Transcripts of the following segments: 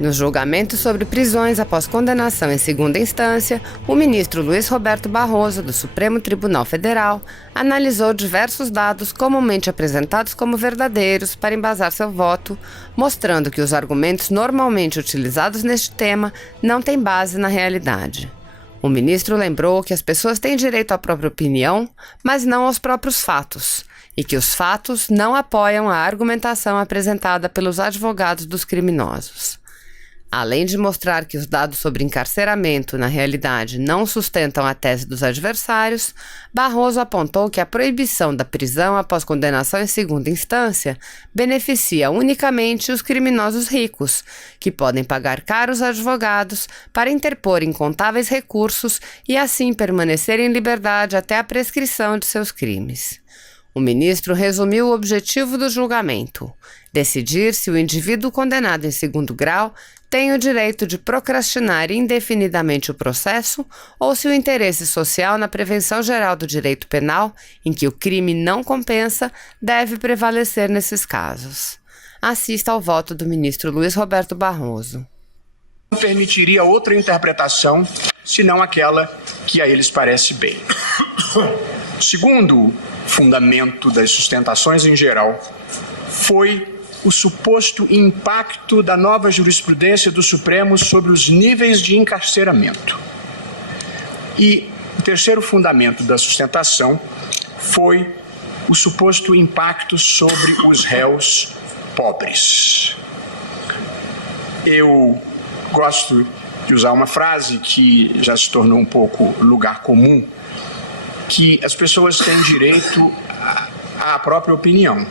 No julgamento sobre prisões após condenação em segunda instância, o ministro Luiz Roberto Barroso, do Supremo Tribunal Federal, analisou diversos dados comumente apresentados como verdadeiros para embasar seu voto, mostrando que os argumentos normalmente utilizados neste tema não têm base na realidade. O ministro lembrou que as pessoas têm direito à própria opinião, mas não aos próprios fatos, e que os fatos não apoiam a argumentação apresentada pelos advogados dos criminosos. Além de mostrar que os dados sobre encarceramento, na realidade, não sustentam a tese dos adversários, Barroso apontou que a proibição da prisão após condenação em segunda instância beneficia unicamente os criminosos ricos, que podem pagar caros advogados para interpor incontáveis recursos e assim permanecer em liberdade até a prescrição de seus crimes. O ministro resumiu o objetivo do julgamento: decidir se o indivíduo condenado em segundo grau tem o direito de procrastinar indefinidamente o processo ou se o interesse social na prevenção geral do direito penal, em que o crime não compensa, deve prevalecer nesses casos. Assista ao voto do ministro Luiz Roberto Barroso. Não permitiria outra interpretação, senão aquela que a eles parece bem. Segundo fundamento das sustentações em geral, foi o suposto impacto da nova jurisprudência do Supremo sobre os níveis de encarceramento. E o terceiro fundamento da sustentação foi o suposto impacto sobre os réus pobres. Eu gosto de usar uma frase que já se tornou um pouco lugar comum, que as pessoas têm direito à própria opinião,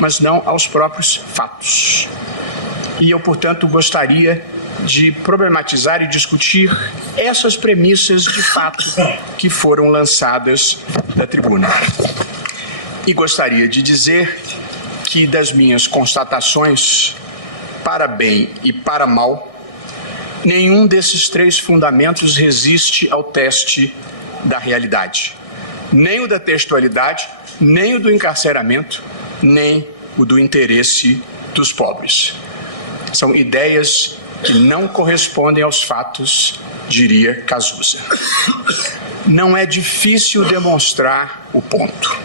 mas não aos próprios fatos. E eu, portanto, gostaria de problematizar e discutir essas premissas de fato que foram lançadas da tribuna. E gostaria de dizer que das minhas constatações, para bem e para mal, nenhum desses três fundamentos resiste ao teste da realidade. Nem o da textualidade, nem o do encarceramento, nem o do interesse dos pobres. São ideias que não correspondem aos fatos, diria Cazuza. Não é difícil demonstrar o ponto.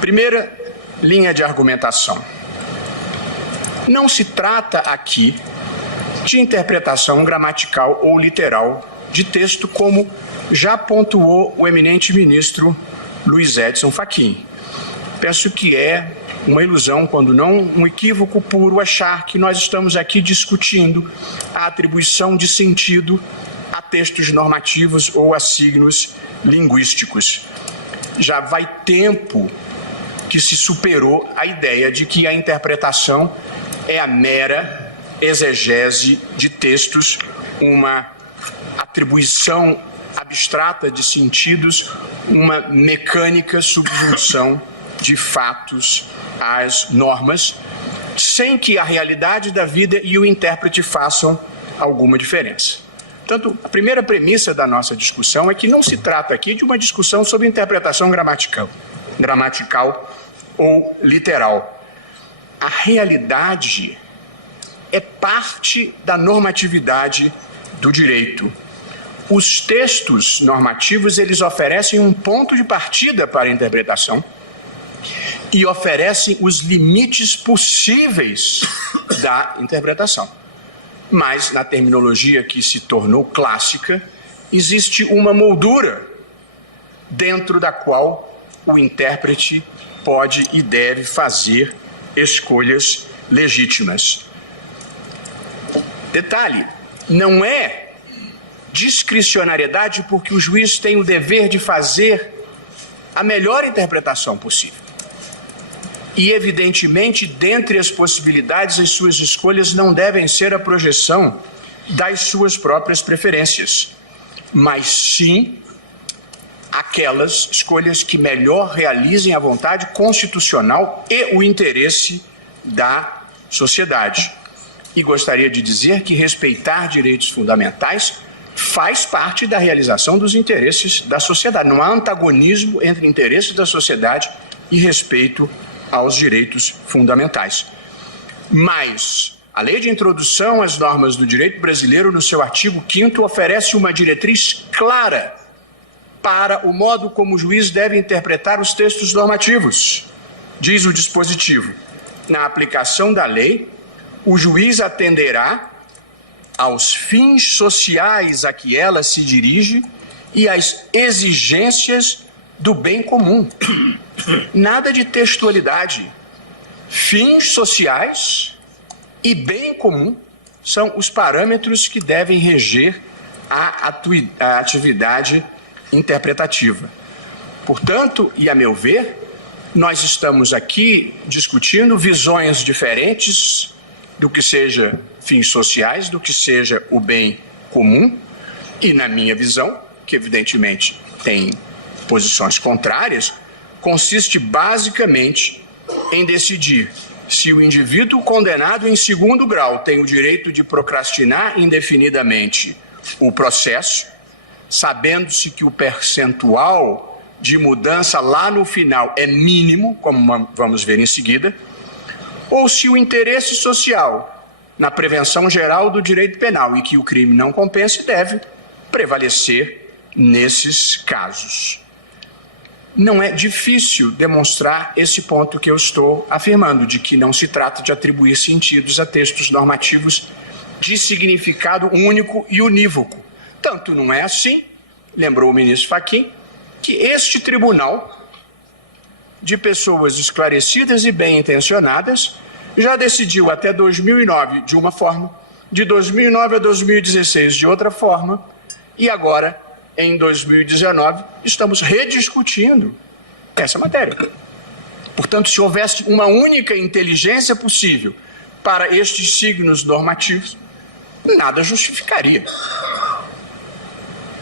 Primeira linha de argumentação. Não se trata aqui de interpretação gramatical ou literal de texto, como já pontuou o eminente ministro Luiz Edson Fachin. Penso que é uma ilusão, quando não um equívoco puro, achar que nós estamos aqui discutindo a atribuição de sentido a textos normativos ou a signos linguísticos. Já vai tempo que se superou a ideia de que a interpretação é a mera exegese de textos, uma atribuição abstrata de sentidos, uma mecânica subjunção de fatos às normas, sem que a realidade da vida e o intérprete façam alguma diferença. Portanto, a primeira premissa da nossa discussão é que não se trata aqui de uma discussão sobre interpretação gramatical ou literal. A realidade é parte da normatividade do direito. Os textos normativos, eles oferecem um ponto de partida para a interpretação e oferecem os limites possíveis da interpretação. Mas, na terminologia que se tornou clássica, existe uma moldura dentro da qual o intérprete pode e deve fazer escolhas legítimas. Detalhe, não é discricionariedade porque o juiz tem o dever de fazer a melhor interpretação possível. E, evidentemente, dentre as possibilidades, as suas escolhas não devem ser a projeção das suas próprias preferências, mas sim aquelas escolhas que melhor realizem a vontade constitucional e o interesse da sociedade. E gostaria de dizer que respeitar direitos fundamentais faz parte da realização dos interesses da sociedade. Não há antagonismo entre interesses da sociedade e respeito aos direitos fundamentais. Mas A Lei de Introdução às Normas do Direito Brasileiro, no seu artigo 5º, oferece uma diretriz clara para o modo como o juiz deve interpretar os textos normativos. Diz o dispositivo: na aplicação da lei, o juiz atenderá aos fins sociais a que ela se dirige e às exigências do bem comum. Nada de textualidade. Fins sociais e bem comum são os parâmetros que devem reger a atividade interpretativa. Portanto, e a meu ver, nós estamos aqui discutindo visões diferentes do que seja fins sociais, do que seja o bem comum, e na minha visão, que evidentemente tem posições contrárias, consiste basicamente em decidir se o indivíduo condenado em segundo grau tem o direito de procrastinar indefinidamente o processo, sabendo-se que o percentual de mudança lá no final é mínimo, como vamos ver em seguida, ou se o interesse social na prevenção geral do direito penal e que o crime não compense deve prevalecer nesses casos. Não é difícil demonstrar esse ponto que eu estou afirmando, de que não se trata de atribuir sentidos a textos normativos de significado único e unívoco. Tanto não é assim, lembrou o ministro Fachin, que este tribunal, de pessoas esclarecidas e bem-intencionadas, já decidiu até 2009 de uma forma, de 2009 a 2016 de outra forma, e agora, em 2019, estamos rediscutindo essa matéria. Portanto, se houvesse uma única inteligência possível para estes signos normativos, nada justificaria.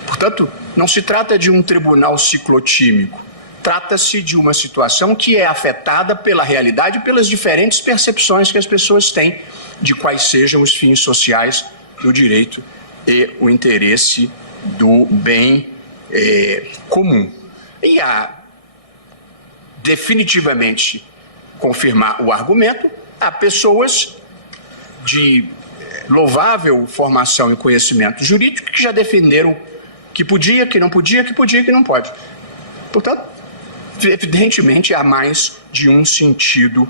Portanto, não se trata de um tribunal ciclotímico, trata-se de uma situação que é afetada pela realidade e pelas diferentes percepções que as pessoas têm de quais sejam os fins sociais do direito e o interesse do bem comum. E a definitivamente confirmar o argumento, há pessoas de louvável formação e conhecimento jurídico que já defenderam que podia, que não podia, que podia, que não pode. Portanto, evidentemente há mais de um sentido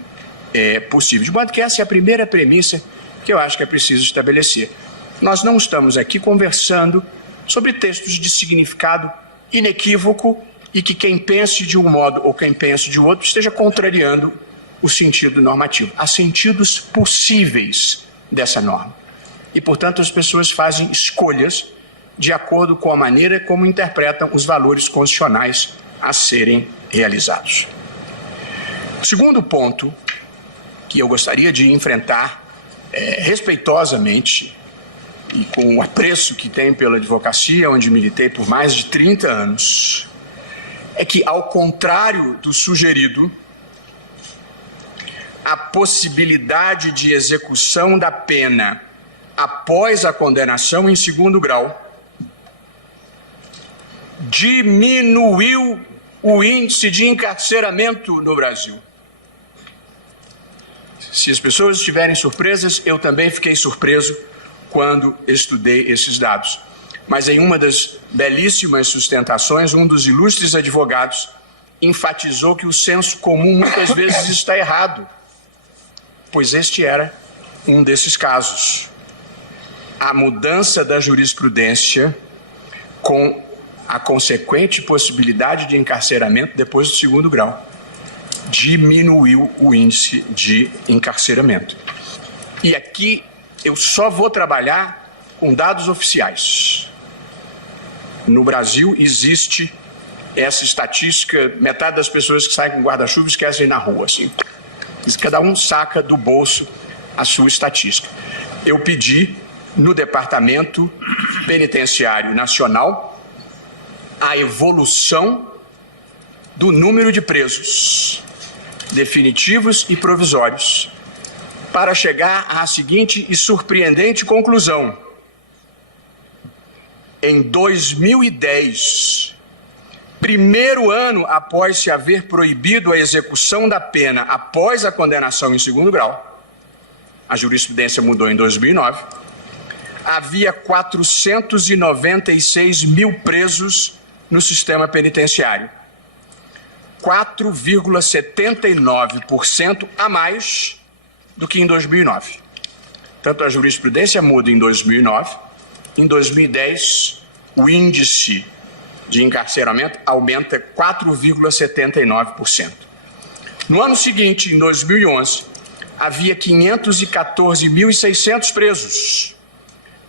possível. De modo que essa é a primeira premissa que eu acho que é preciso estabelecer. Nós não estamos aqui conversando sobre textos de significado inequívoco e que quem pense de um modo ou quem pense de outro esteja contrariando o sentido normativo. Há sentidos possíveis dessa norma. E, portanto, as pessoas fazem escolhas de acordo com a maneira como interpretam os valores constitucionais a serem realizados. O segundo ponto que eu gostaria de enfrentar respeitosamente e com o apreço que tenho pela advocacia, onde militei por mais de 30 anos, é que, ao contrário do sugerido, a possibilidade de execução da pena após a condenação em segundo grau diminuiu o índice de encarceramento no Brasil. Se as pessoas estiverem surpresas, eu também fiquei surpreso quando estudei esses dados. Mas em uma das belíssimas sustentações, um dos ilustres advogados enfatizou que o senso comum muitas vezes está errado, pois este era um desses casos. A mudança da jurisprudência com a consequente possibilidade de encarceramento depois do segundo grau diminuiu o índice de encarceramento. E aqui eu só vou trabalhar com dados oficiais. No Brasil existe essa estatística, metade das pessoas que saem com guarda-chuva esquecem na rua, assim. Cada um saca do bolso a sua estatística. Eu pedi no Departamento Penitenciário Nacional a evolução do número de presos definitivos e provisórios para chegar à seguinte e surpreendente conclusão. Em 2010, primeiro ano após se haver proibido a execução da pena após a condenação em segundo grau, a jurisprudência mudou em 2009, havia 496 mil presos no sistema penitenciário. 4,79% a mais do que em 2009. Tanto a jurisprudência muda em 2009, em 2010 o índice de encarceramento aumenta 4,79%. No ano seguinte, em 2011, havia 514.600 presos,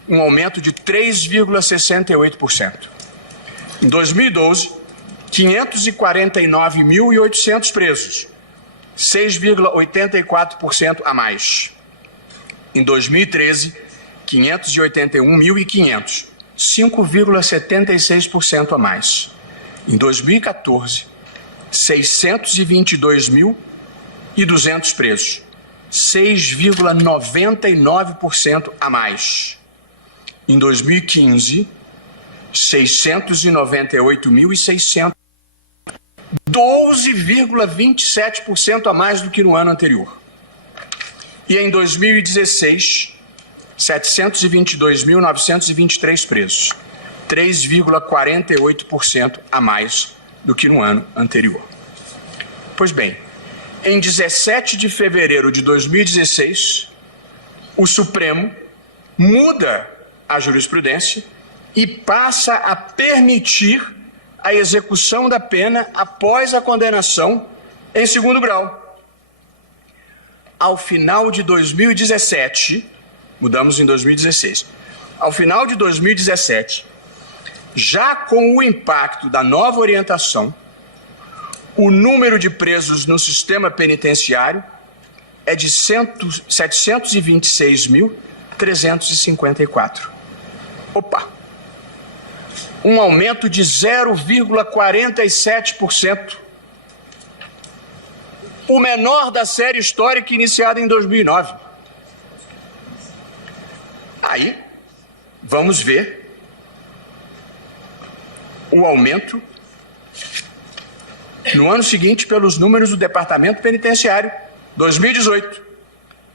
um aumento de 3,68%. Em 2012, 549.800 presos, 6,84% a mais. Em 2013, 581.500, 5,76% a mais. Em 2014, 622.200 presos, 6,99% a mais. Em 2015, 698.600, 12,27% a mais do que no ano anterior. E em 2016, 722.923 presos, 3,48% a mais do que no ano anterior. Pois bem, em 17 de fevereiro de 2016, o Supremo muda a jurisprudência e passa a permitir a execução da pena após a condenação em segundo grau. Ao final de 2017, mudamos em 2016, ao final de 2017, já com o impacto da nova orientação, o número de presos no sistema penitenciário é de 726.354. Opa! Um aumento de 0,47%. O menor da série histórica iniciada em 2009. Aí, vamos ver o aumento no ano seguinte pelos números do Departamento Penitenciário. 2018,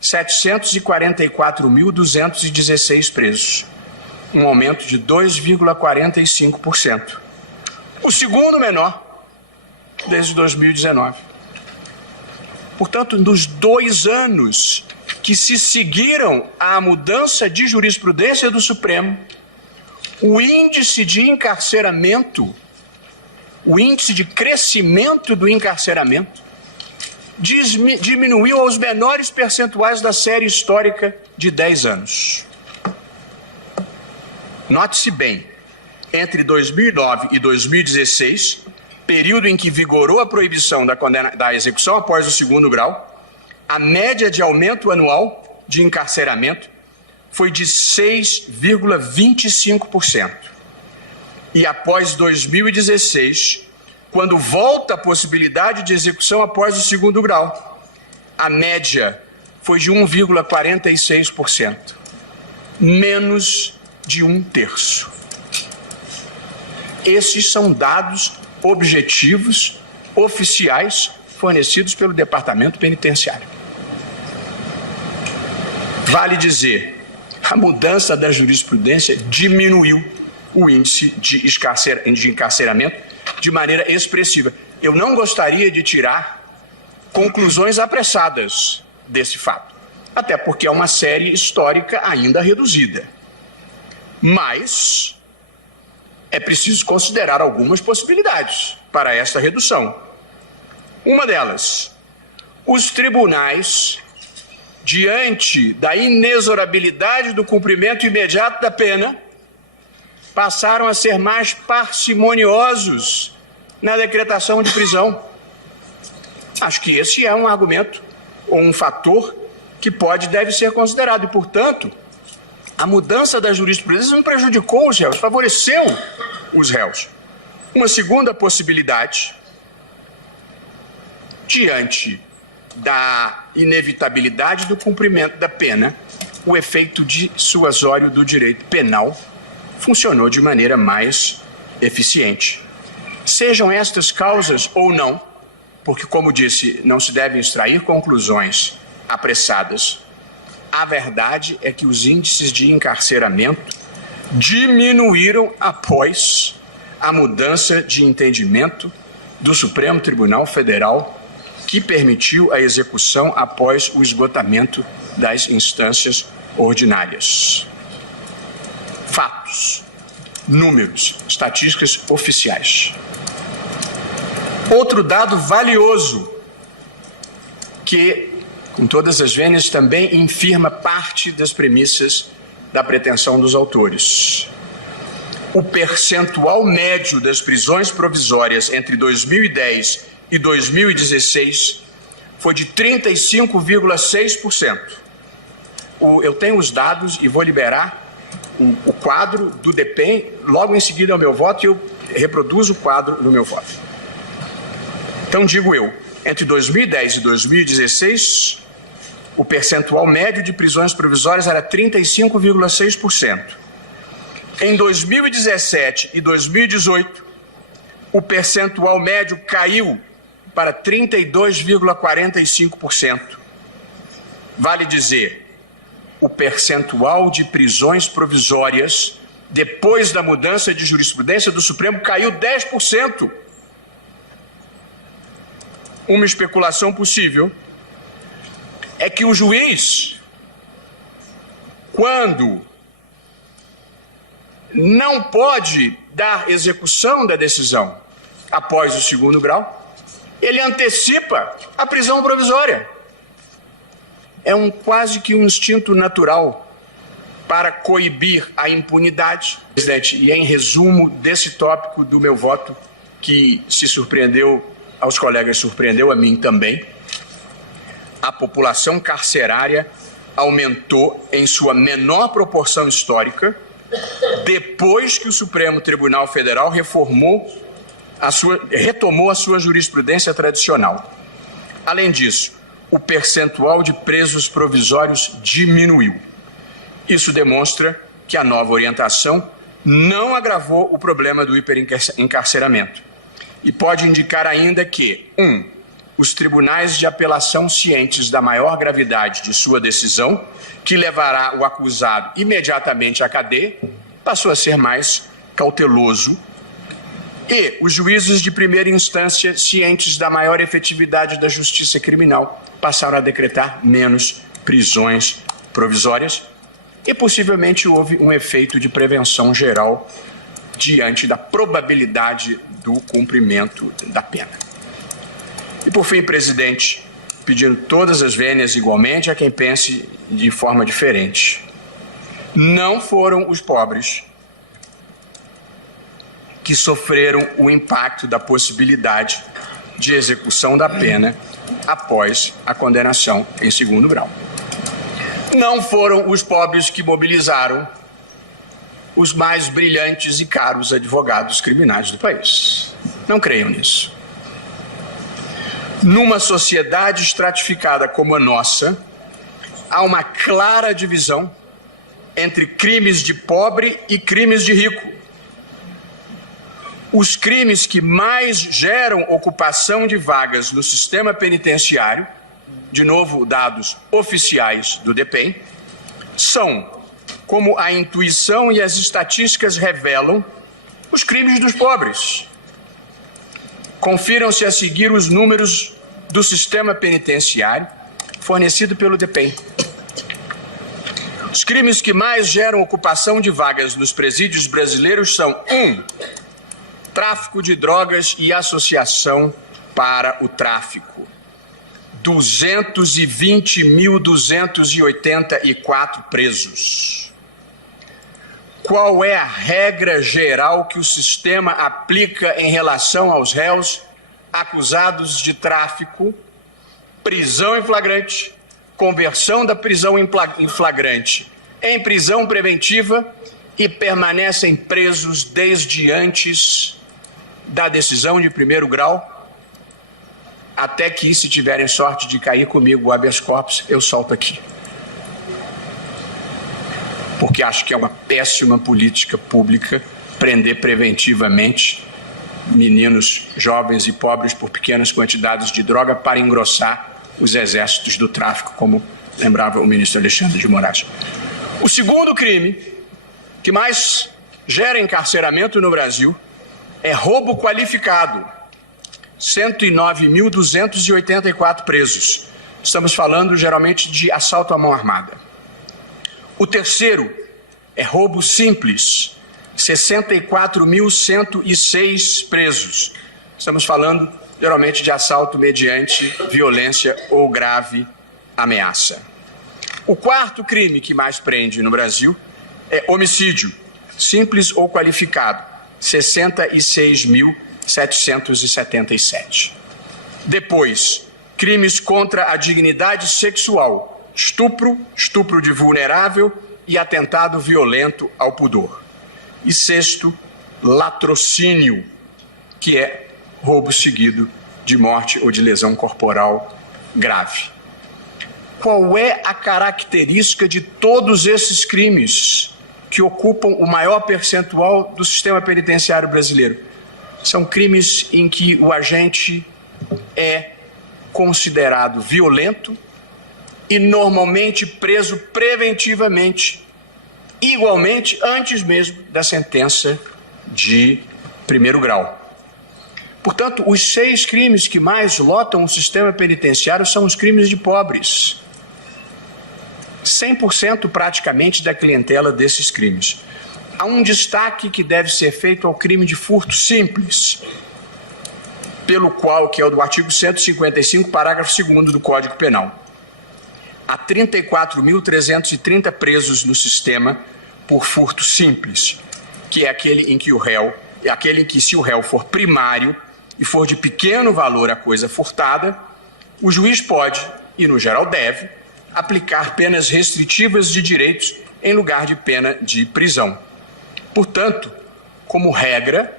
744.216 presos, um aumento de 2,45%. O segundo menor desde 2019. Portanto, nos 2 anos que se seguiram à mudança de jurisprudência do Supremo, o índice de encarceramento, o índice de crescimento do encarceramento, diminuiu aos menores percentuais da série histórica de 10 anos. Note-se bem, entre 2009 e 2016, período em que vigorou a proibição da execução após o segundo grau, a média de aumento anual de encarceramento foi de 6,25%. E após 2016, quando volta a possibilidade de execução após o segundo grau, a média foi de 1,46%, menos de 1/3. Esses são dados objetivos, oficiais, fornecidos pelo Departamento Penitenciário. Vale dizer, a mudança da jurisprudência diminuiu o índice de encarceramento de maneira expressiva. Eu não gostaria de tirar conclusões apressadas desse fato, até porque é uma série histórica ainda reduzida. Mas é preciso considerar algumas possibilidades para esta redução. Uma delas, os tribunais, diante da inexorabilidade do cumprimento imediato da pena, passaram a ser mais parcimoniosos na decretação de prisão. Acho que esse é um argumento ou um fator que deve ser considerado. E, portanto, a mudança da jurisprudência não prejudicou os réus, favoreceu os réus. Uma segunda possibilidade, diante da inevitabilidade do cumprimento da pena, o efeito dissuasório do direito penal funcionou de maneira mais eficiente. Sejam estas causas ou não, porque, como disse, não se devem extrair conclusões apressadas, A verdade é que os índices de encarceramento diminuíram após a mudança de entendimento do Supremo Tribunal Federal, que permitiu a execução após o esgotamento das instâncias ordinárias. Fatos, números, estatísticas oficiais. Outro dado valioso que, com todas as vênias, também infirma parte das premissas da pretensão dos autores. O percentual médio das prisões provisórias entre 2010 e 2016 foi de 35,6%. Eu tenho os dados e vou liberar o quadro do DEPEN logo em seguida ao meu voto, e eu reproduzo o quadro no meu voto. Então, digo eu, entre 2010 e 2016, o percentual médio de prisões provisórias era 35,6%. Em 2017 e 2018, o percentual médio caiu para 32,45%. Vale dizer, o percentual de prisões provisórias, depois da mudança de jurisprudência do Supremo, caiu 10%. Uma especulação possível é que o juiz, quando não pode dar execução da decisão após o segundo grau, ele antecipa a prisão provisória. É quase que um instinto natural para coibir a impunidade. Presidente, e em resumo desse tópico do meu voto, que se surpreendeu aos colegas, surpreendeu a mim também, a população carcerária aumentou em sua menor proporção histórica depois que o Supremo Tribunal Federal retomou a sua jurisprudência tradicional. Além disso, o percentual de presos provisórios diminuiu. Isso demonstra que a nova orientação não agravou o problema do hiperencarceramento. E pode indicar ainda que, os tribunais de apelação, cientes da maior gravidade de sua decisão, que levará o acusado imediatamente à cadeia, passou a ser mais cauteloso. E os juízes de primeira instância, cientes da maior efetividade da justiça criminal, passaram a decretar menos prisões provisórias. E possivelmente houve um efeito de prevenção geral diante da probabilidade do cumprimento da pena. E por fim, presidente, pedindo todas as vênias igualmente a quem pense de forma diferente. Não foram os pobres que sofreram o impacto da possibilidade de execução da pena após a condenação em segundo grau. Não foram os pobres que mobilizaram os mais brilhantes e caros advogados criminais do país. Não creiam nisso. Numa sociedade estratificada como a nossa, há uma clara divisão entre crimes de pobre e crimes de rico. Os crimes que mais geram ocupação de vagas no sistema penitenciário, de novo dados oficiais do DEPEN, são, como a intuição e as estatísticas revelam, os crimes dos pobres. Confiram-se a seguir os números do sistema penitenciário fornecido pelo DEPEN. Os crimes que mais geram ocupação de vagas nos presídios brasileiros são: tráfico de drogas e associação para o tráfico. 220.284 presos. Qual é a regra geral que o sistema aplica em relação aos réus acusados de tráfico? Prisão em flagrante, conversão da prisão em flagrante em prisão preventiva e permanecem presos desde antes da decisão de primeiro grau, até que, se tiverem sorte de cair comigo o habeas corpus, eu solto aqui. Porque acho que é uma péssima política pública prender preventivamente meninos jovens e pobres por pequenas quantidades de droga para engrossar os exércitos do tráfico, como lembrava o ministro Alexandre de Moraes. O segundo crime que mais gera encarceramento no Brasil é roubo qualificado. 109.284 presos. Estamos falando geralmente de assalto à mão armada. O terceiro é roubo simples. 64.106 presos. Estamos falando geralmente de assalto mediante violência ou grave ameaça. O quarto crime que mais prende no Brasil é homicídio, simples ou qualificado, 66.777. Depois, crimes contra a dignidade sexual, estupro de vulnerável e atentado violento ao pudor. E sexto, latrocínio, que é roubo seguido de morte ou de lesão corporal grave. Qual é a característica de todos esses crimes que ocupam o maior percentual do sistema penitenciário brasileiro? São crimes em que o agente é considerado violento e normalmente preso preventivamente, igualmente antes mesmo da sentença de primeiro grau. Portanto, os 6 crimes que mais lotam o sistema penitenciário são os crimes de pobres. 100% praticamente da clientela desses crimes. Há um destaque que deve ser feito ao crime de furto simples, pelo qual, que é o do artigo 155, parágrafo 2º do Código Penal. Há 34.330 presos no sistema por furto simples, que é aquele em que se o réu for primário e for de pequeno valor a coisa furtada, o juiz pode, e no geral deve, aplicar penas restritivas de direitos em lugar de pena de prisão. Portanto, como regra,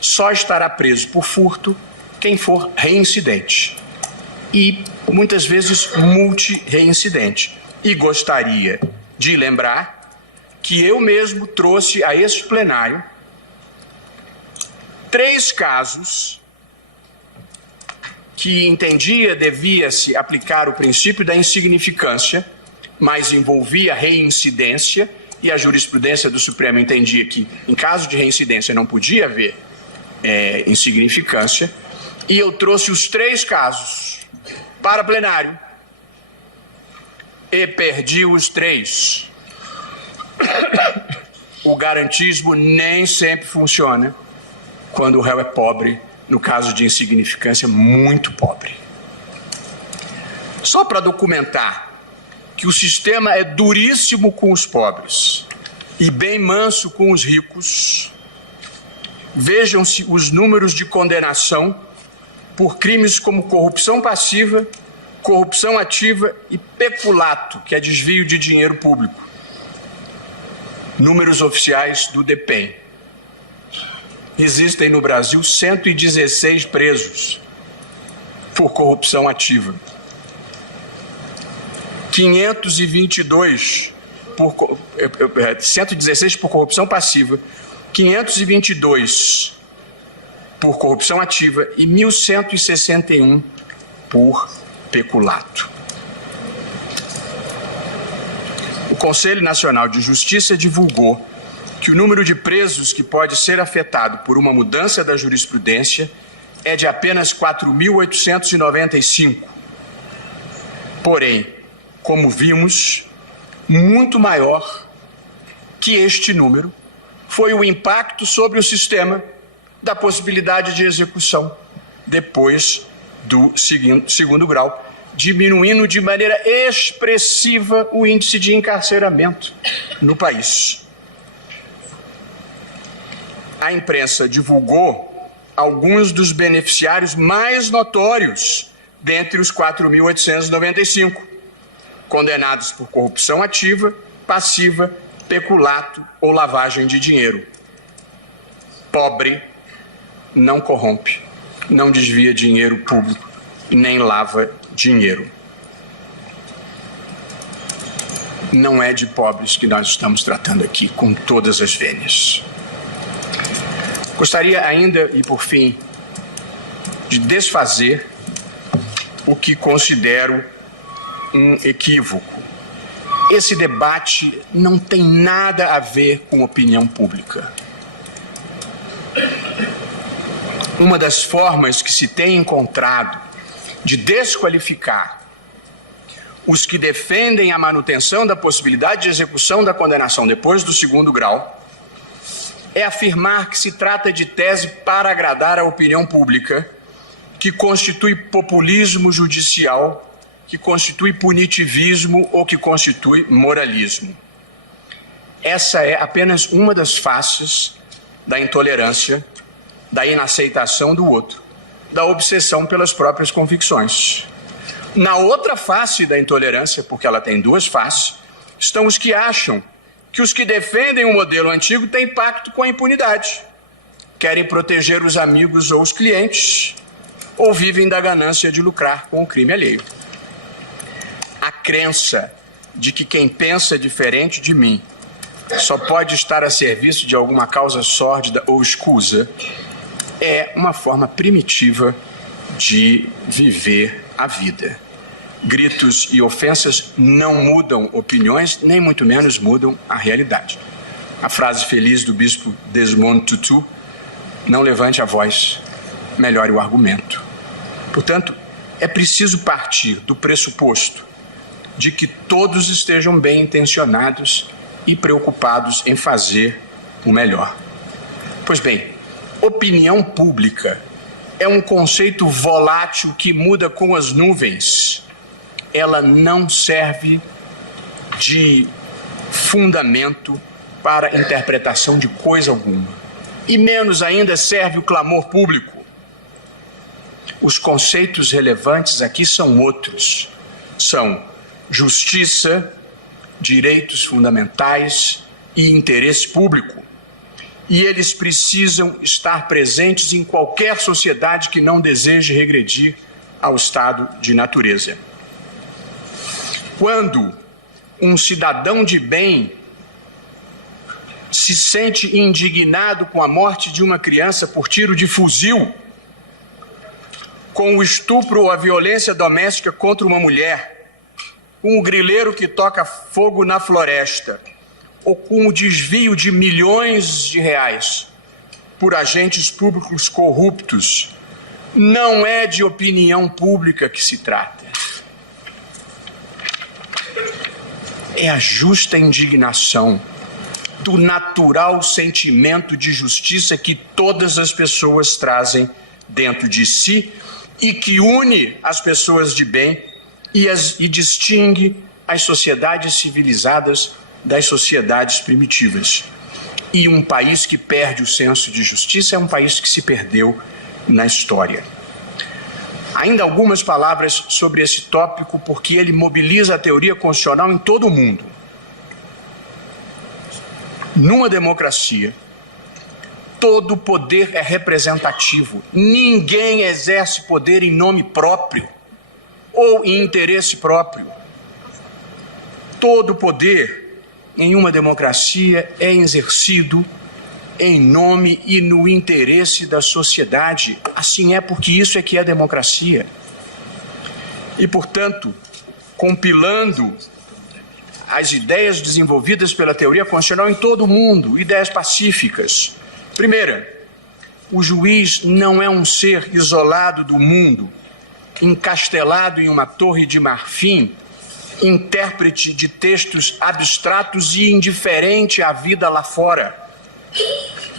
só estará preso por furto quem for reincidente e, muitas vezes, multirreincidente. E gostaria de lembrar que eu mesmo trouxe a este plenário 3 casos que entendia devia-se aplicar o princípio da insignificância, mas envolvia reincidência, e a jurisprudência do Supremo entendia que, em caso de reincidência, não podia haver insignificância, e eu trouxe os 3 casos para plenário e perdi os 3. O garantismo nem sempre funciona quando o réu é pobre, no caso de insignificância, muito pobre. Só para documentar que o sistema é duríssimo com os pobres e bem manso com os ricos, vejam-se os números de condenação por crimes como corrupção passiva, corrupção ativa e peculato, que é desvio de dinheiro público. Números oficiais do DEPEN. Existem no Brasil 116 presos por corrupção ativa, 116 por corrupção passiva, 522 por corrupção ativa e 1.161 por peculato. O Conselho Nacional de Justiça divulgou que o número de presos que pode ser afetado por uma mudança da jurisprudência é de apenas 4.895. Porém, como vimos, muito maior que este número foi o impacto sobre o sistema da possibilidade de execução depois do segundo grau, diminuindo de maneira expressiva o índice de encarceramento no país. A imprensa divulgou alguns dos beneficiários mais notórios dentre os 4.895, condenados por corrupção ativa, passiva, peculato ou lavagem de dinheiro. Pobre não corrompe, não desvia dinheiro público, nem lava dinheiro. Não é de pobres que nós estamos tratando aqui, com todas as vênias. Gostaria ainda, e por fim, de desfazer o que considero um equívoco. Esse debate não tem nada a ver com opinião pública. Uma das formas que se tem encontrado de desqualificar os que defendem a manutenção da possibilidade de execução da condenação depois do segundo grau é afirmar que se trata de tese para agradar a opinião pública, que constitui populismo judicial, que constitui punitivismo ou que constitui moralismo. Essa é apenas uma das faces da intolerância, da inaceitação do outro, da obsessão pelas próprias convicções. Na outra face da intolerância, porque ela tem duas faces, estão os que acham que os que defendem o modelo antigo têm pacto com a impunidade, querem proteger os amigos ou os clientes, ou vivem da ganância de lucrar com o crime alheio. A crença de que quem pensa diferente de mim só pode estar a serviço de alguma causa sórdida ou escusa é uma forma primitiva de viver a vida. Gritos e ofensas não mudam opiniões, nem muito menos mudam a realidade. A frase feliz do bispo Desmond Tutu: não levante a voz, melhore o argumento. Portanto, é preciso partir do pressuposto de que todos estejam bem intencionados e preocupados em fazer o melhor. Pois bem, opinião pública é um conceito volátil que muda com as nuvens. Ela não serve de fundamento para interpretação de coisa alguma. E menos ainda serve o clamor público. Os conceitos relevantes aqui são outros. São justiça, direitos fundamentais e interesse público. E eles precisam estar presentes em qualquer sociedade que não deseje regredir ao estado de natureza. Quando um cidadão de bem se sente indignado com a morte de uma criança por tiro de fuzil, com o estupro ou a violência doméstica contra uma mulher, com o grileiro que toca fogo na floresta, ou com o desvio de milhões de reais por agentes públicos corruptos, não é de opinião pública que se trata. É a justa indignação do natural sentimento de justiça que todas as pessoas trazem dentro de si e que une as pessoas de bem e distingue as sociedades civilizadas das sociedades primitivas. E um país que perde o senso de justiça é um país que se perdeu na história. Ainda algumas palavras sobre esse tópico, porque ele mobiliza a teoria constitucional em todo o mundo. Numa democracia, todo poder é representativo. Ninguém exerce poder em nome próprio ou em interesse próprio. Todo poder em uma democracia é exercido em nome e no interesse da sociedade. Assim é porque isso é que é democracia. E, portanto, compilando as ideias desenvolvidas pela teoria constitucional em todo o mundo, ideias pacíficas. Primeira, o juiz não é um ser isolado do mundo, encastelado em uma torre de marfim, intérprete de textos abstratos e indiferente à vida lá fora.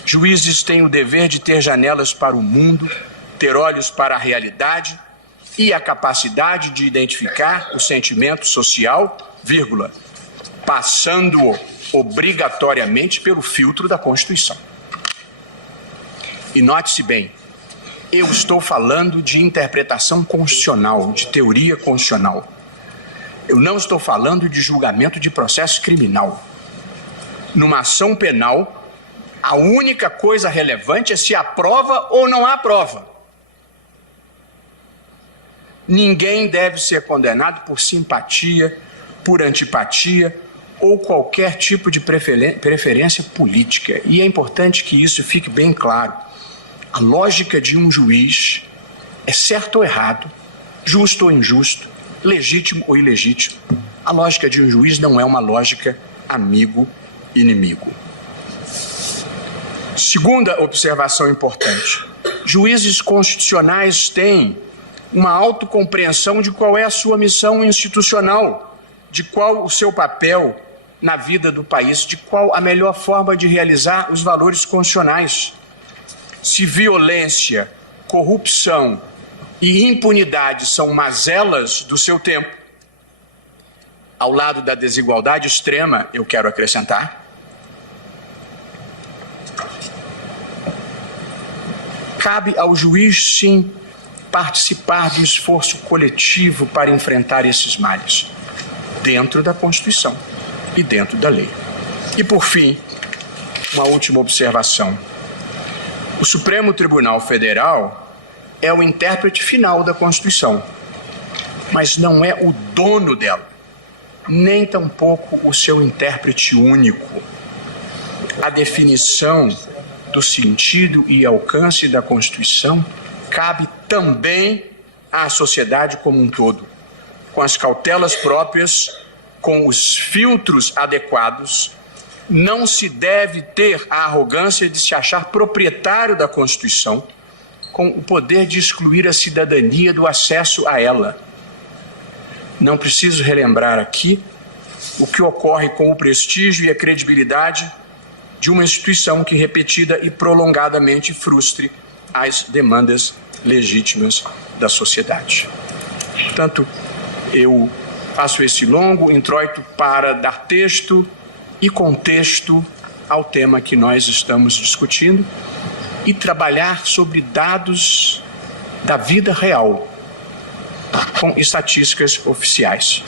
Juízes têm o dever de ter janelas para o mundo, ter olhos para a realidade e a capacidade de identificar o sentimento social, passando-o obrigatoriamente pelo filtro da Constituição. E note-se bem, eu estou falando de interpretação constitucional, de teoria constitucional. Eu não estou falando de julgamento de processo criminal. Numa ação penal, a única coisa relevante é se há prova ou não há prova. Ninguém deve ser condenado por simpatia, por antipatia ou qualquer tipo de preferência política. E é importante que isso fique bem claro. A lógica de um juiz é certo ou errado, justo ou injusto, legítimo ou ilegítimo. A lógica de um juiz não é uma lógica amigo-inimigo. Segunda observação importante. Juízes constitucionais têm uma autocompreensão de qual é a sua missão institucional, de qual o seu papel na vida do país, de qual a melhor forma de realizar os valores constitucionais. Se violência, corrupção e impunidade são mazelas do seu tempo, ao lado da desigualdade extrema, eu quero acrescentar, cabe ao juiz, sim, participar do esforço coletivo para enfrentar esses males, dentro da Constituição e dentro da lei. E, por fim, uma última observação. O Supremo Tribunal Federal é o intérprete final da Constituição, mas não é o dono dela, nem tampouco o seu intérprete único. A definição do sentido e alcance da Constituição cabe também à sociedade como um todo, com as cautelas próprias, com os filtros adequados. Não se deve ter a arrogância de se achar proprietário da Constituição, com o poder de excluir a cidadania do acesso a ela. Não preciso relembrar aqui o que ocorre com o prestígio e a credibilidade de uma instituição que repetida e prolongadamente frustre as demandas legítimas da sociedade. Portanto, eu faço esse longo introito para dar texto e contexto ao tema que nós estamos discutindo e trabalhar sobre dados da vida real, com estatísticas oficiais.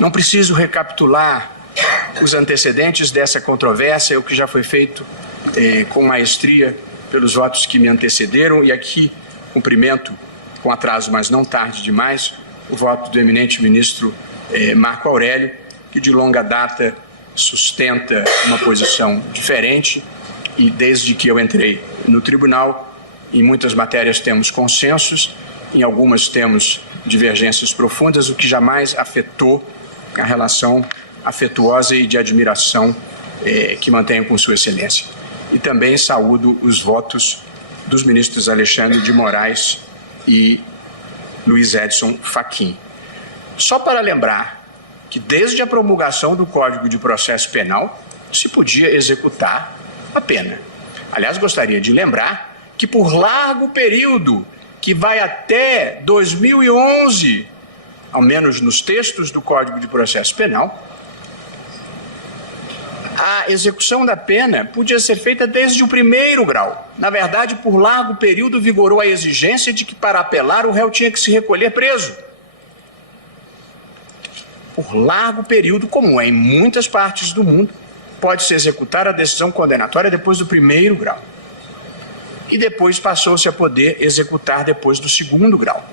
Não preciso recapitular os antecedentes dessa controvérsia, o que já foi feito com maestria pelos votos que me antecederam, e aqui cumprimento, com atraso, mas não tarde demais, o voto do eminente ministro Marco Aurélio, que de longa data sustenta uma posição diferente, e desde que eu entrei no tribunal, em muitas matérias temos consensos, em algumas temos divergências profundas, o que jamais afetou a relação afetuosa e de admiração que mantenho com Sua Excelência. E também saúdo os votos dos ministros Alexandre de Moraes e Luiz Edson Fachin. Só para lembrar que desde a promulgação do Código de Processo Penal se podia executar a pena. Aliás, gostaria de lembrar que por largo período, que vai até 2011, ao menos nos textos do Código de Processo Penal, a execução da pena podia ser feita desde o primeiro grau. Na verdade, por largo período vigorou a exigência de que, para apelar, o réu tinha que se recolher preso. Por largo período, como é em muitas partes do mundo, pode-se executar a decisão condenatória depois do primeiro grau. E depois passou-se a poder executar depois do segundo grau.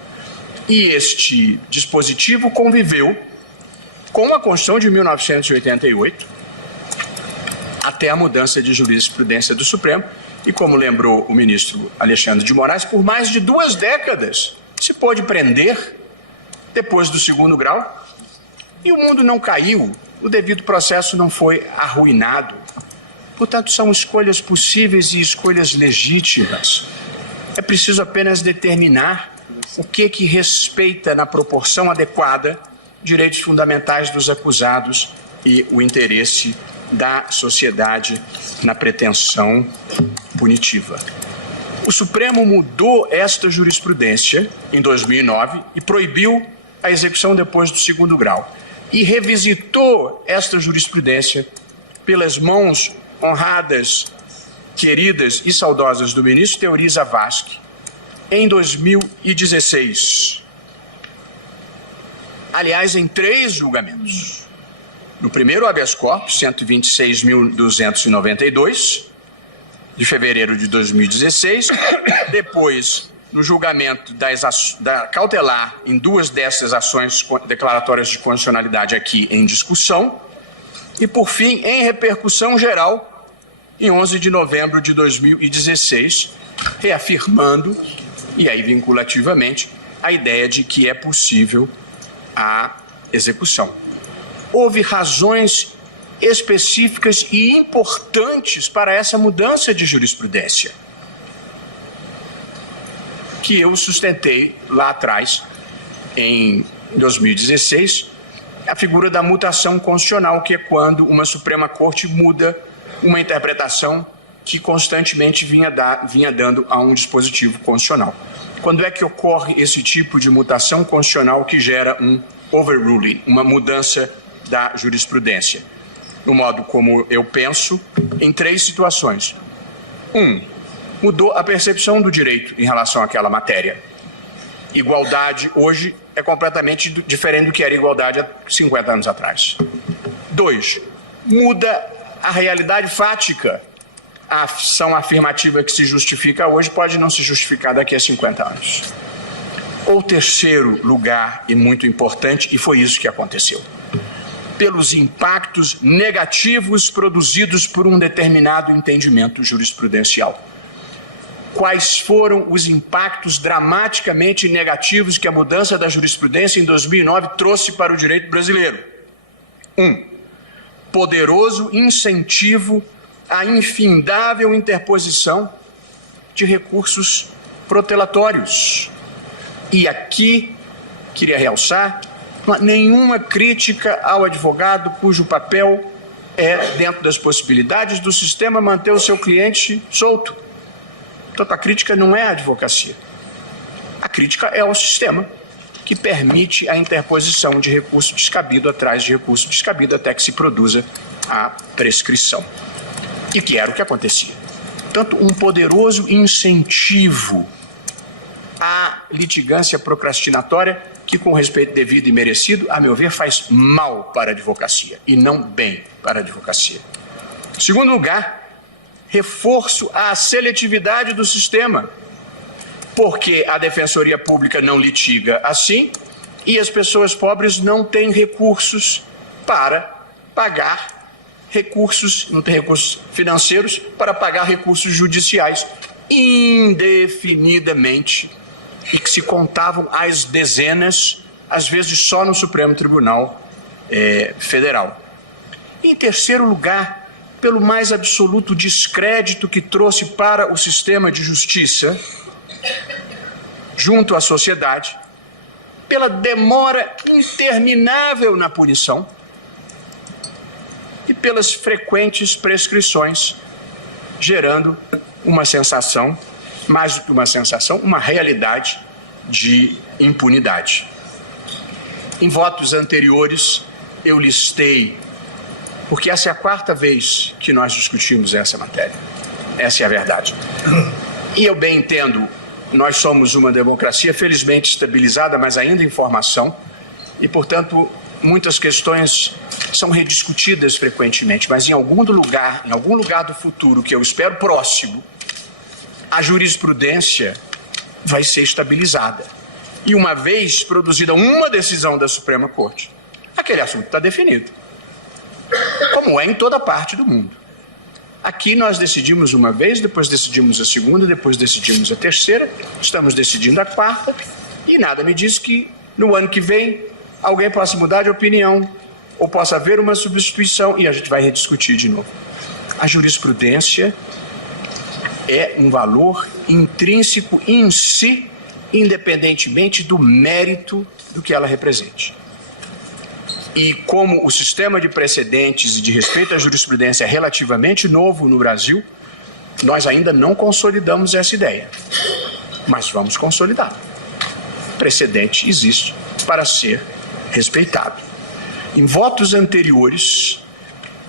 E este dispositivo conviveu com a Constituição de 1988, até a mudança de jurisprudência do Supremo, e como lembrou o ministro Alexandre de Moraes, por mais de 2 décadas se pôde prender depois do segundo grau, e o mundo não caiu, o devido processo não foi arruinado. Portanto, são escolhas possíveis e escolhas legítimas. É preciso apenas determinar o que respeita na proporção adequada direitos fundamentais dos acusados e o interesse da sociedade na pretensão punitiva. O Supremo mudou esta jurisprudência em 2009 e proibiu a execução depois do segundo grau. E revisitou esta jurisprudência pelas mãos honradas, queridas e saudosas do ministro Teori Zavascki em 2016. Aliás, em 3 julgamentos. No primeiro habeas corpus, 126.292, de fevereiro de 2016. Depois, no julgamento da cautelar em 2 dessas ações declaratórias de constitucionalidade aqui em discussão. E, por fim, em repercussão geral, em 11 de novembro de 2016, reafirmando, e aí vinculativamente, a ideia de que é possível à execução. Houve razões específicas e importantes para essa mudança de jurisprudência, que eu sustentei lá atrás, em 2016, a figura da mutação constitucional, que é quando uma Suprema Corte muda uma interpretação que constantemente vinha dando a um dispositivo constitucional. Quando é que ocorre esse tipo de mutação constitucional que gera um overruling, uma mudança da jurisprudência? No modo como eu penso, em 3 situações. 1, mudou a percepção do direito em relação àquela matéria. Igualdade hoje é completamente diferente do que era igualdade há 50 anos atrás. 2, muda a realidade fática. A ação afirmativa que se justifica hoje pode não se justificar daqui a 50 anos. Ou terceiro lugar, e muito importante, e foi isso que aconteceu, pelos impactos negativos produzidos por um determinado entendimento jurisprudencial. Quais foram os impactos dramaticamente negativos que a mudança da jurisprudência em 2009 trouxe para o direito brasileiro? 1, poderoso incentivo à infindável interposição de recursos protelatórios. E aqui, queria realçar, não há nenhuma crítica ao advogado cujo papel é, dentro das possibilidades do sistema, manter o seu cliente solto. Portanto, a crítica não é a advocacia. A crítica é ao sistema, que permite a interposição de recurso descabido atrás de recurso descabido até que se produza a prescrição. E que era o que acontecia. Portanto, um poderoso incentivo à litigância procrastinatória que, com respeito devido e merecido, a meu ver, faz mal para a advocacia e não bem para a advocacia. Em segundo lugar, reforço à seletividade do sistema, porque a Defensoria Pública não litiga assim e as pessoas pobres não têm recursos para pagar recursos, não tem recursos financeiros para pagar recursos judiciais indefinidamente e que se contavam às dezenas, às vezes só no Supremo Tribunal Federal. Em terceiro lugar, pelo mais absoluto descrédito que trouxe para o sistema de justiça junto à sociedade, pela demora interminável na punição e pelas frequentes prescrições, gerando uma sensação, mais do que uma sensação, uma realidade de impunidade. Em votos anteriores, eu listei, porque essa é a 4ª vez que nós discutimos essa matéria. Essa é a verdade. E eu bem entendo, nós somos uma democracia felizmente estabilizada, mas ainda em formação, e, portanto, muitas questões são rediscutidas frequentemente, mas em algum lugar do futuro, que eu espero próximo, a jurisprudência vai ser estabilizada. E uma vez produzida uma decisão da Suprema Corte, aquele assunto está definido, como é em toda parte do mundo. Aqui nós decidimos uma vez, depois decidimos a segunda, depois decidimos a terceira, estamos decidindo a 4ª, e nada me diz que no ano que vem alguém possa mudar de opinião ou possa haver uma substituição e a gente vai rediscutir de novo. A jurisprudência é um valor intrínseco em si, independentemente do mérito do que ela represente. E como o sistema de precedentes e de respeito à jurisprudência é relativamente novo no Brasil, nós ainda não consolidamos essa ideia, mas vamos consolidar. Precedente existe para ser respeitado. Em votos anteriores,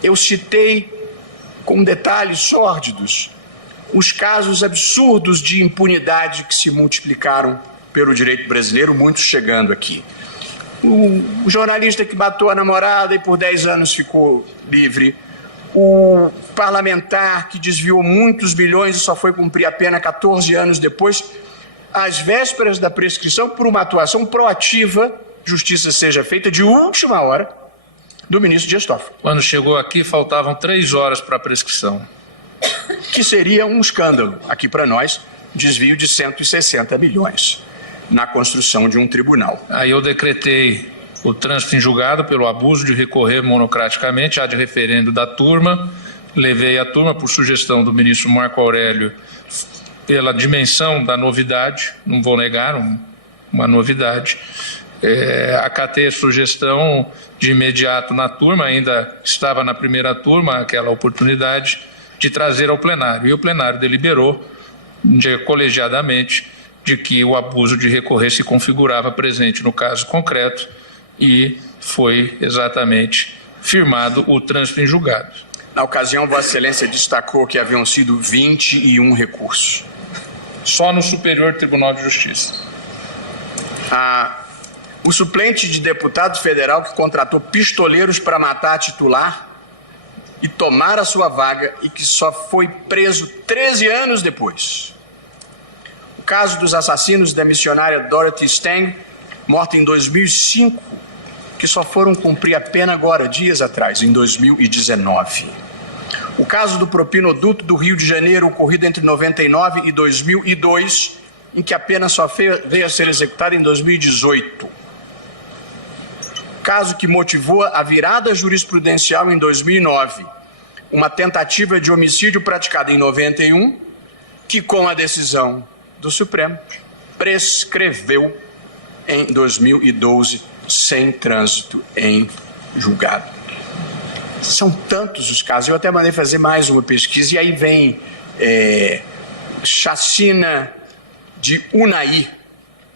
eu citei com detalhes sórdidos os casos absurdos de impunidade que se multiplicaram pelo direito brasileiro, muitos chegando aqui. O jornalista que matou a namorada e por 10 anos ficou livre. O parlamentar que desviou muitos bilhões e só foi cumprir a pena 14 anos depois, às vésperas da prescrição, por uma atuação proativa, justiça seja feita, de última hora, do ministro Dias Toffoli. Quando chegou aqui, faltavam 3 horas para a prescrição. Que seria um escândalo, aqui para nós, desvio de 160 milhões na construção de um tribunal. Aí eu decretei o trânsito em julgado pelo abuso de recorrer monocraticamente ad referendo da turma. Levei a turma, por sugestão do ministro Marco Aurélio, pela dimensão da novidade, não vou negar, uma novidade. Acatei a sugestão de imediato na turma, ainda estava na primeira turma, aquela oportunidade de trazer ao plenário. E o plenário deliberou colegiadamente de que o abuso de recorrer se configurava presente no caso concreto e foi exatamente firmado o trânsito em julgado. Na ocasião, Vossa Excelência destacou que haviam sido 21 recursos. Só no Superior Tribunal de Justiça. O suplente de deputado federal que contratou pistoleiros para matar a titular e tomar a sua vaga e que só foi preso 13 anos depois. O caso dos assassinos da missionária Dorothy Stang, morta em 2005, que só foram cumprir a pena agora, dias atrás, em 2019. O caso do propinoduto do Rio de Janeiro, ocorrido entre 99 e 2002, em que a pena só veio a ser executada em 2018. Caso que motivou a virada jurisprudencial em 2009, uma tentativa de homicídio praticada em 91, que com a decisão do Supremo prescreveu em 2012 sem trânsito em julgado. São tantos os casos, eu até mandei fazer mais uma pesquisa, e aí vem chacina de Unai,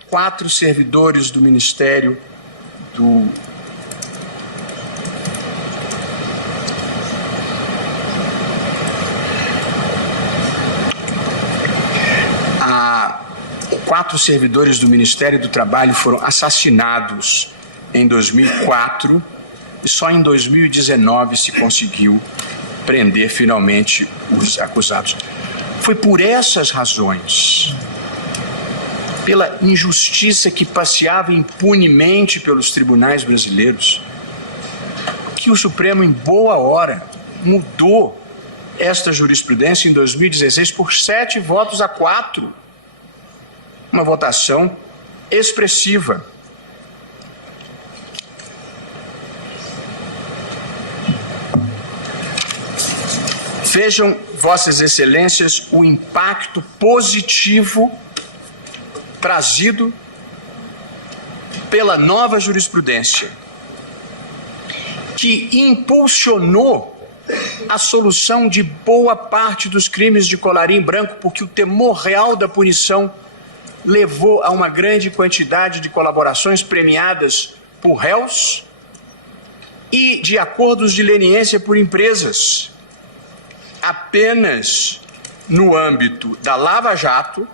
4 servidores do Ministério do Quatro servidores do Ministério do Trabalho foram assassinados em 2004 e só em 2019 se conseguiu prender finalmente os acusados. Foi por essas razões, pela injustiça que passeava impunemente pelos tribunais brasileiros, que o Supremo, em boa hora, mudou esta jurisprudência em 2016 por 7-4. Uma votação expressiva. Vejam, Vossas Excelências, o impacto positivo trazido pela nova jurisprudência, que impulsionou a solução de boa parte dos crimes de colarinho branco, porque o temor real da punição levou a uma grande quantidade de colaborações premiadas por réus e de acordos de leniência por empresas. Apenas no âmbito da Lava Jato,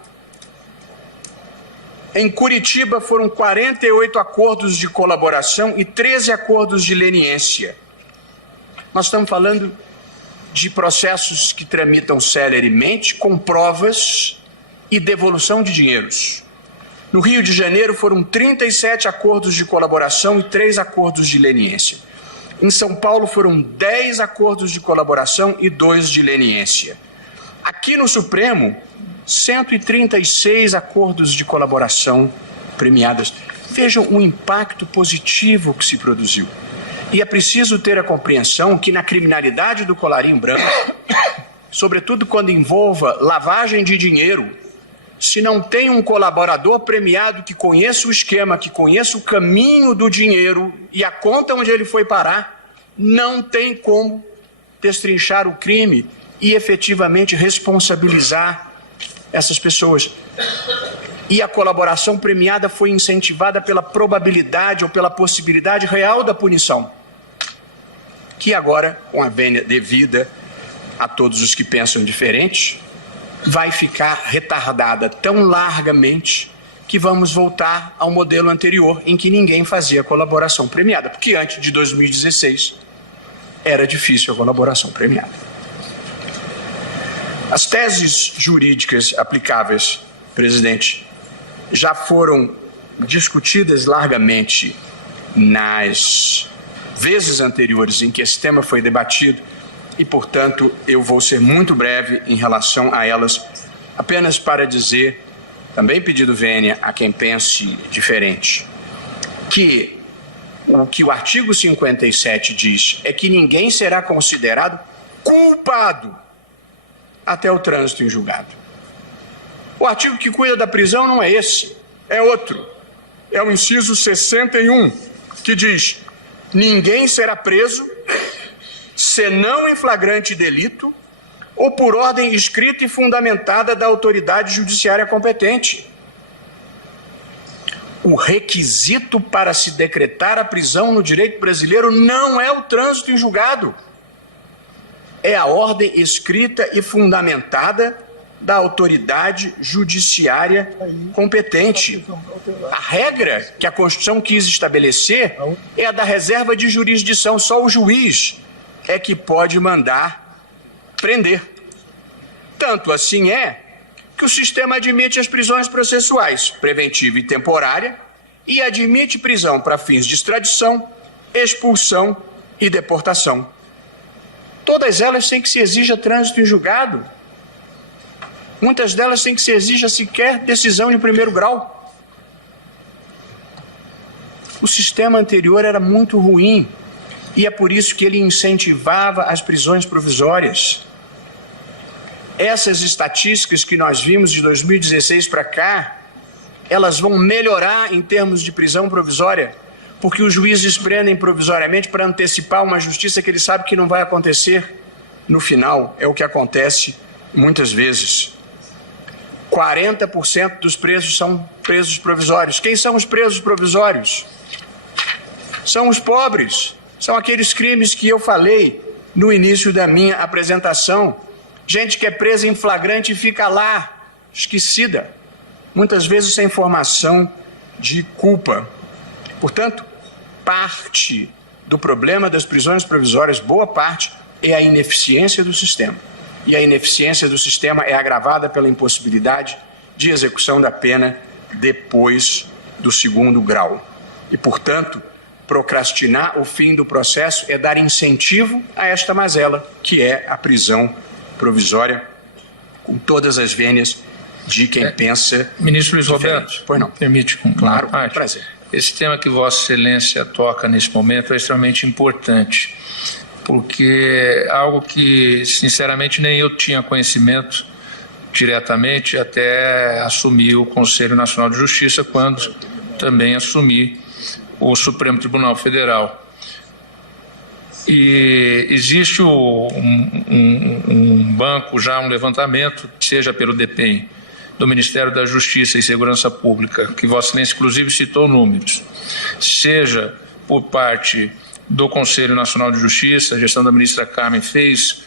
em Curitiba foram 48 acordos de colaboração e 13 acordos de leniência. Nós estamos falando de processos que tramitam celeremente, com provas e devolução de dinheiros. No Rio de Janeiro foram 37 acordos de colaboração e 3 acordos de leniência. Em São Paulo foram 10 acordos de colaboração e 2 de leniência. Aqui no Supremo, 136 acordos de colaboração premiadas. Vejam o impacto positivo que se produziu. E é preciso ter a compreensão que na criminalidade do colarinho branco, sobretudo quando envolva lavagem de dinheiro, se não tem um colaborador premiado que conheça o esquema, que conheça o caminho do dinheiro e a conta onde ele foi parar, não tem como destrinchar o crime e efetivamente responsabilizar essas pessoas. E a colaboração premiada foi incentivada pela probabilidade ou pela possibilidade real da punição, que agora, com a vênia devida a todos os que pensam diferente, vai ficar retardada tão largamente que vamos voltar ao modelo anterior, em que ninguém fazia colaboração premiada, porque antes de 2016 era difícil a colaboração premiada. As teses jurídicas aplicáveis, presidente, já foram discutidas largamente nas vezes anteriores em que esse tema foi debatido e, portanto, eu vou ser muito breve em relação a elas, apenas para dizer, também pedindo vênia a quem pense diferente, que O que o artigo 57 diz é que ninguém será considerado culpado até o trânsito em julgado. O artigo que cuida da prisão não é esse, é outro. É o inciso 61, que diz: ninguém será preso senão em flagrante delito ou por ordem escrita e fundamentada da autoridade judiciária competente. O requisito para se decretar a prisão no direito brasileiro não é o trânsito em julgado. É a ordem escrita e fundamentada da autoridade judiciária competente. A regra que a Constituição quis estabelecer é a da reserva de jurisdição. Só o juiz é que pode mandar prender. Tanto assim é que o sistema admite as prisões processuais, preventiva e temporária, e admite prisão para fins de extradição, expulsão e deportação. Todas elas sem que se exija trânsito em julgado. Muitas delas sem que se exija sequer decisão de primeiro grau. O sistema anterior era muito ruim e é por isso que ele incentivava as prisões provisórias. Essas estatísticas que nós vimos de 2016 para cá, elas vão melhorar em termos de prisão provisória, porque os juízes prendem provisoriamente para antecipar uma justiça que eles sabem que não vai acontecer no final. É o que acontece muitas vezes. 40% dos presos são presos provisórios. Quem são os presos provisórios? São os pobres. São aqueles crimes que eu falei no início da minha apresentação. Gente que é presa em flagrante e fica lá, esquecida, muitas vezes sem informação de culpa. Portanto, parte do problema das prisões provisórias, boa parte, é a ineficiência do sistema. E a ineficiência do sistema é agravada pela impossibilidade de execução da pena depois do segundo grau. E, portanto, procrastinar o fim do processo é dar incentivo a esta mazela, que é a prisão provisória, com todas as vênias de quem pensa. Ministro Luiz Roberto, pois não. Permite com Claro, parte. prazer. Esse tema que Vossa Excelência toca nesse momento é extremamente importante, porque é algo que, sinceramente, nem eu tinha conhecimento diretamente até assumir o Conselho Nacional de Justiça, quando também assumi o Supremo Tribunal Federal. E existe um banco, já um levantamento, seja pelo DEPEN, do Ministério da Justiça e Segurança Pública, que Vossa Excelência inclusive citou números, seja por parte do Conselho Nacional de Justiça, a gestão da ministra Carmen fez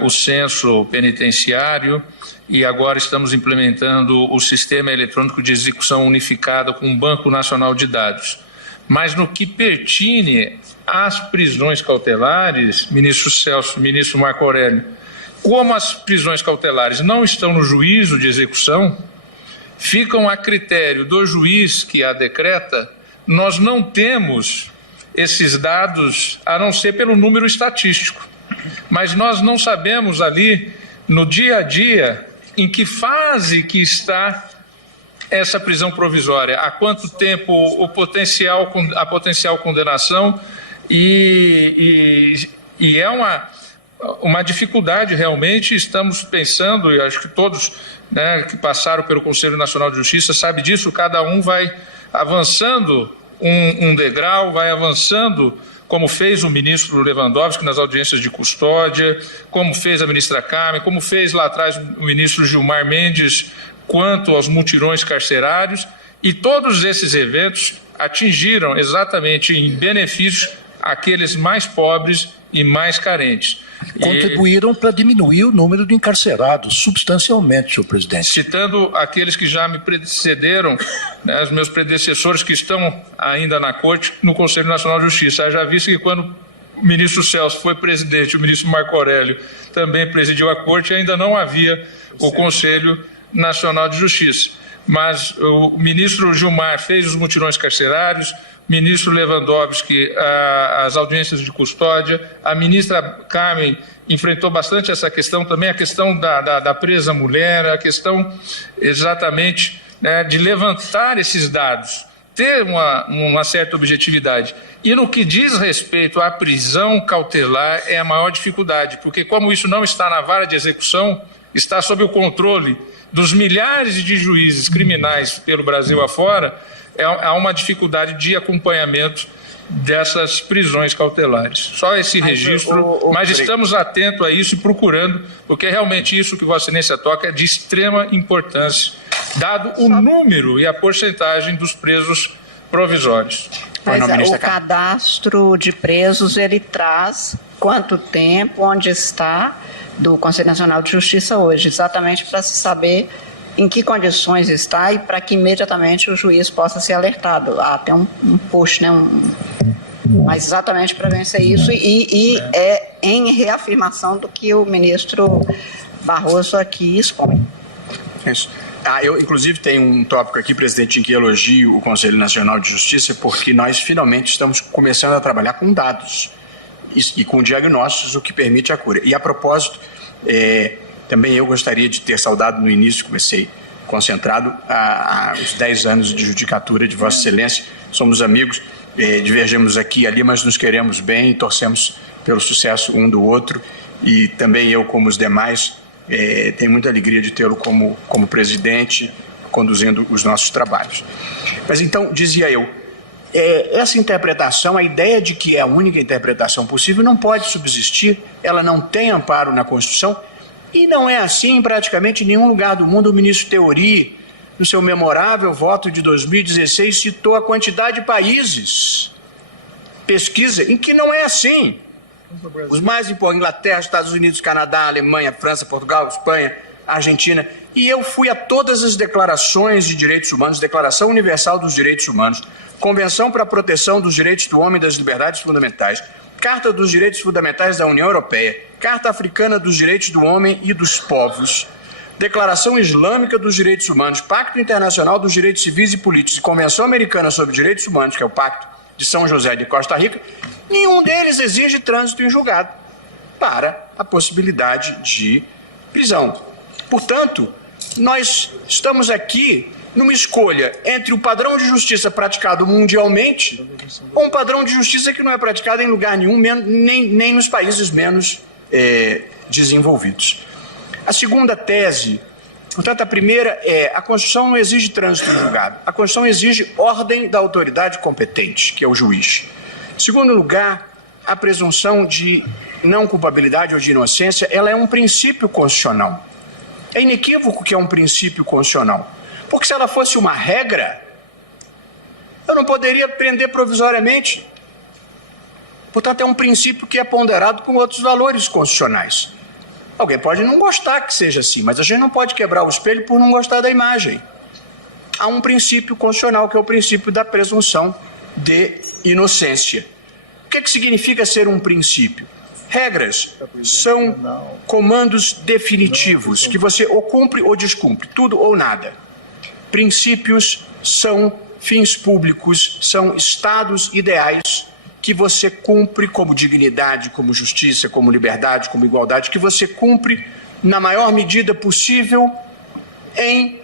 o censo penitenciário e agora estamos implementando o sistema eletrônico de execução unificada com um Banco Nacional de Dados. Mas no que pertine às prisões cautelares, ministro Celso, ministro Marco Aurélio, como as prisões cautelares não estão no juízo de execução, ficam a critério do juiz que a decreta, nós não temos esses dados a não ser pelo número estatístico. Mas nós não sabemos ali, no dia a dia, em que fase que está essa prisão provisória, há quanto tempo a potencial condenação e é uma dificuldade realmente. Estamos pensando, e acho que todos, né, que passaram pelo Conselho Nacional de Justiça sabem disso, cada um vai avançando um degrau, vai avançando, como fez o ministro Lewandowski nas audiências de custódia, como fez a ministra Carmen, como fez lá atrás o ministro Gilmar Mendes, quanto aos mutirões carcerários, e todos esses eventos atingiram exatamente em benefício aqueles mais pobres e mais carentes. Contribuíram para diminuir o número de encarcerados substancialmente, senhor presidente. Citando aqueles que já me precederam, né, os meus predecessores que estão ainda na corte, no Conselho Nacional de Justiça, já visto que quando o ministro Celso foi presidente, o ministro Marco Aurélio também presidiu a corte, ainda não havia o Conselho Nacional de Justiça. Mas o ministro Gilmar fez os mutirões carcerários, o ministro Lewandowski as audiências de custódia, a ministra Carmen enfrentou bastante essa questão também, a questão da presa mulher, a questão exatamente, né, de levantar esses dados ter uma certa objetividade. E no que diz respeito à prisão cautelar é a maior dificuldade, porque como isso não está na vara de execução, está sob o controle dos milhares de juízes criminais pelo Brasil afora, há uma dificuldade de acompanhamento dessas prisões cautelares. Só esse registro, mas estamos atentos a isso e procurando, porque realmente isso que Vossa Excelência toca é de extrema importância, dado o número e a porcentagem dos presos provisórios. Mas o cadastro de presos, ele traz quanto tempo, onde está, do Conselho Nacional de Justiça hoje, exatamente para se saber em que condições está e para que imediatamente o juiz possa ser alertado. Há até um push, né? Mas exatamente para vencer isso e é em reafirmação do que o ministro Barroso aqui expõe. Isso. Eu, inclusive, tenho um tópico aqui, presidente, em que elogio o Conselho Nacional de Justiça, porque nós finalmente estamos começando a trabalhar com dados e com diagnósticos, o que permite a cura. E, a propósito, também eu gostaria de ter saudado no início, comecei concentrado, os 10 anos de judicatura de Vossa Excelência. Somos amigos, divergimos aqui e ali, mas nos queremos bem e torcemos pelo sucesso um do outro. E também eu, como os demais, tenho muita alegria de tê-lo como presidente, conduzindo os nossos trabalhos. Mas então, dizia eu, essa interpretação, a ideia de que é a única interpretação possível não pode subsistir, ela não tem amparo na Constituição e não é assim em praticamente nenhum lugar do mundo. O ministro Teori, no seu memorável voto de 2016, citou a quantidade de países, pesquisa, em que não é assim. Os mais importantes, Inglaterra, Estados Unidos, Canadá, Alemanha, França, Portugal, Espanha, Argentina. E eu fui a todas as declarações de direitos humanos, Declaração Universal dos Direitos Humanos, Convenção para a Proteção dos Direitos do Homem e das Liberdades Fundamentais, Carta dos Direitos Fundamentais da União Europeia, Carta Africana dos Direitos do Homem e dos Povos, Declaração Islâmica dos Direitos Humanos, Pacto Internacional dos Direitos Civis e Políticos e Convenção Americana sobre Direitos Humanos, que é o Pacto de São José de Costa Rica. Nenhum deles exige trânsito em julgado para a possibilidade de prisão. Portanto, nós estamos aqui numa escolha entre o padrão de justiça praticado mundialmente ou um padrão de justiça que não é praticado em lugar nenhum, nem nos países menos desenvolvidos. A segunda tese, portanto, a primeira a Constituição não exige trânsito em julgado. A Constituição exige ordem da autoridade competente, que é o juiz. Em segundo lugar, a presunção de não culpabilidade ou de inocência, ela é um princípio constitucional. É inequívoco que é um princípio constitucional. Porque se ela fosse uma regra, eu não poderia prender provisoriamente. Portanto, é um princípio que é ponderado com outros valores constitucionais. Alguém pode não gostar que seja assim, mas a gente não pode quebrar o espelho por não gostar da imagem. Há um princípio constitucional, que é o princípio da presunção de inocência. O que significa ser um princípio? Regras são comandos definitivos, que você ou cumpre ou descumpre, tudo ou nada. Princípios são fins públicos, são estados ideais que você cumpre como dignidade, como justiça, como liberdade, como igualdade, que você cumpre na maior medida possível em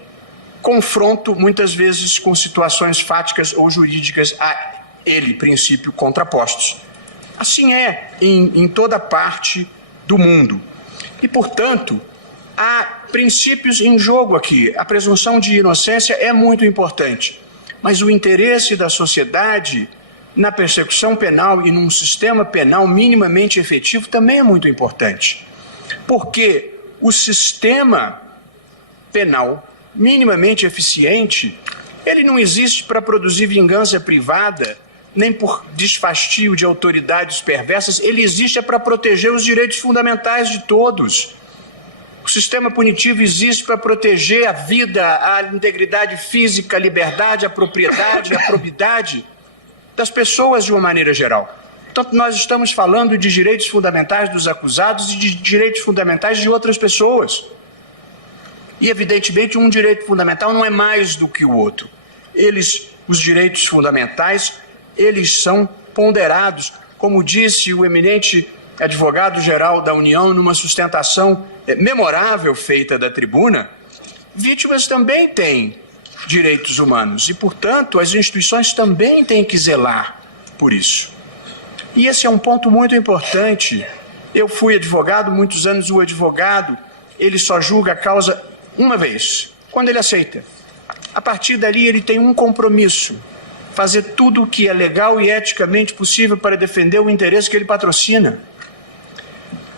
confronto, muitas vezes, com situações fáticas ou jurídicas a ele, princípio, contrapostos. Assim é em toda parte do mundo. E, portanto, há princípios em jogo aqui. A presunção de inocência é muito importante, mas o interesse da sociedade na persecução penal e num sistema penal minimamente efetivo também é muito importante. Porque o sistema penal minimamente eficiente, ele não existe para produzir vingança privada, nem por desfastio de autoridades perversas, ele existe para proteger os direitos fundamentais de todos. O sistema punitivo existe para proteger a vida, a integridade física, a liberdade, a propriedade, a probidade das pessoas de uma maneira geral. Portanto, nós estamos falando de direitos fundamentais dos acusados e de direitos fundamentais de outras pessoas. E, evidentemente, um direito fundamental não é mais do que o outro. Os direitos fundamentais, eles são ponderados, como disse o eminente advogado-geral da União numa sustentação memorável feita da tribuna. Vítimas também têm direitos humanos e, portanto, as instituições também têm que zelar por isso. E esse é um ponto muito importante. Eu fui advogado, muitos anos o advogado, ele só julga a causa uma vez, quando ele aceita. A partir dali ele tem um compromisso, fazer tudo o que é legal e eticamente possível para defender o interesse que ele patrocina.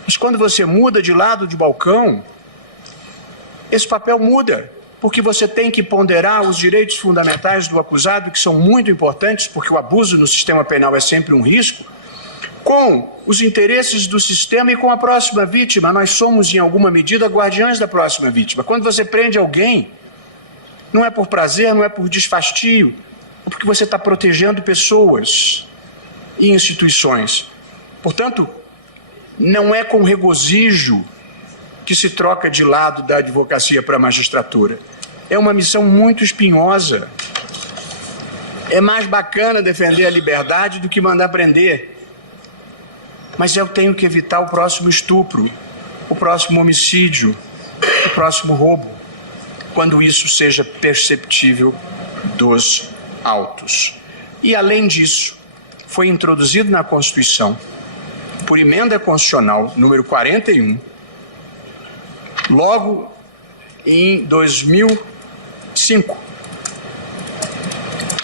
Mas quando você muda de lado de balcão, esse papel muda, porque você tem que ponderar os direitos fundamentais do acusado, que são muito importantes, porque o abuso no sistema penal é sempre um risco, com os interesses do sistema e com a próxima vítima. Nós somos, em alguma medida, guardiães da próxima vítima. Quando você prende alguém, não é por prazer, não é por desfastio, é porque você está protegendo pessoas e instituições. Portanto, não é com regozijo que se troca de lado da advocacia para a magistratura. É uma missão muito espinhosa. É mais bacana defender a liberdade do que mandar prender. Mas eu tenho que evitar o próximo estupro, o próximo homicídio, o próximo roubo, quando isso seja perceptível dos autos. E, além disso, foi introduzido na Constituição, por emenda constitucional número 41, logo em 2005. O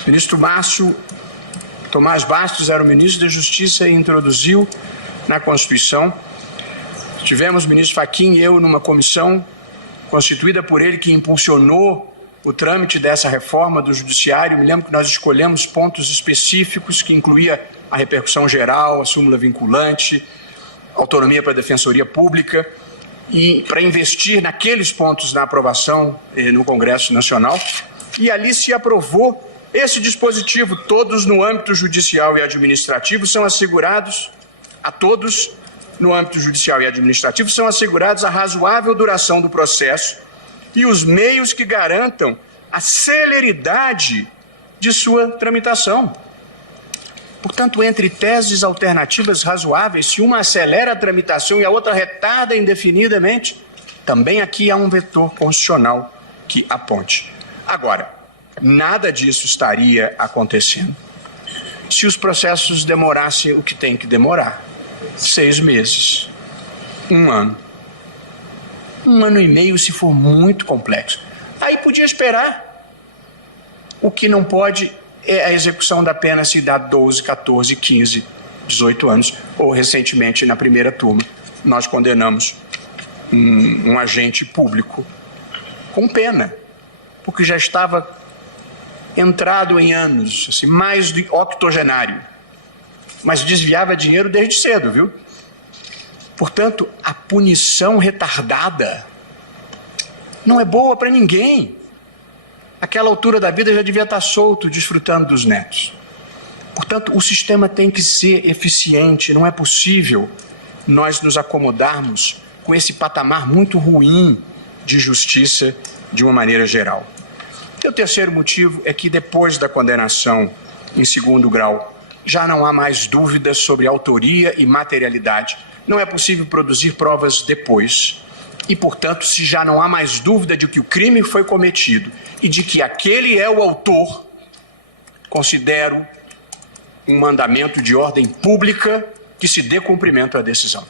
ministro Márcio Tomás Bastos era o ministro da Justiça e introduziu na Constituição. Tivemos o ministro Fachin e eu numa comissão constituída por ele que impulsionou o trâmite dessa reforma do judiciário. Me lembro que nós escolhemos pontos específicos que incluía a repercussão geral, a súmula vinculante, autonomia para a Defensoria Pública, e para investir naqueles pontos na aprovação no Congresso Nacional. E ali se aprovou esse dispositivo. Todos no âmbito judicial e administrativo são assegurados, a todos no âmbito judicial e administrativo são assegurados a razoável duração do processo e os meios que garantam a celeridade de sua tramitação. Portanto, entre teses alternativas razoáveis, se uma acelera a tramitação e a outra retarda indefinidamente, também aqui há um vetor constitucional que aponte. Agora, nada disso estaria acontecendo se os processos demorassem o que tem que demorar. 6 meses, 1 ano. 1 ano e meio se for muito complexo. Aí podia esperar. O que não pode é a execução da pena se dá 12, 14, 15, 18 anos, ou recentemente na primeira turma nós condenamos um agente público com pena, porque já estava entrado em anos, assim, mais de octogenário, mas desviava dinheiro desde cedo, viu? Portanto, a punição retardada não é boa para ninguém. Aquela altura da vida já devia estar solto, desfrutando dos netos. Portanto, o sistema tem que ser eficiente. Não é possível nós nos acomodarmos com esse patamar muito ruim de justiça de uma maneira geral. E o terceiro motivo é que depois da condenação em 2º grau, já não há mais dúvidas sobre autoria e materialidade. Não é possível produzir provas depois. E, portanto, se já não há mais dúvida de que o crime foi cometido e de que aquele é o autor, considero um mandamento de ordem pública que se dê cumprimento à decisão.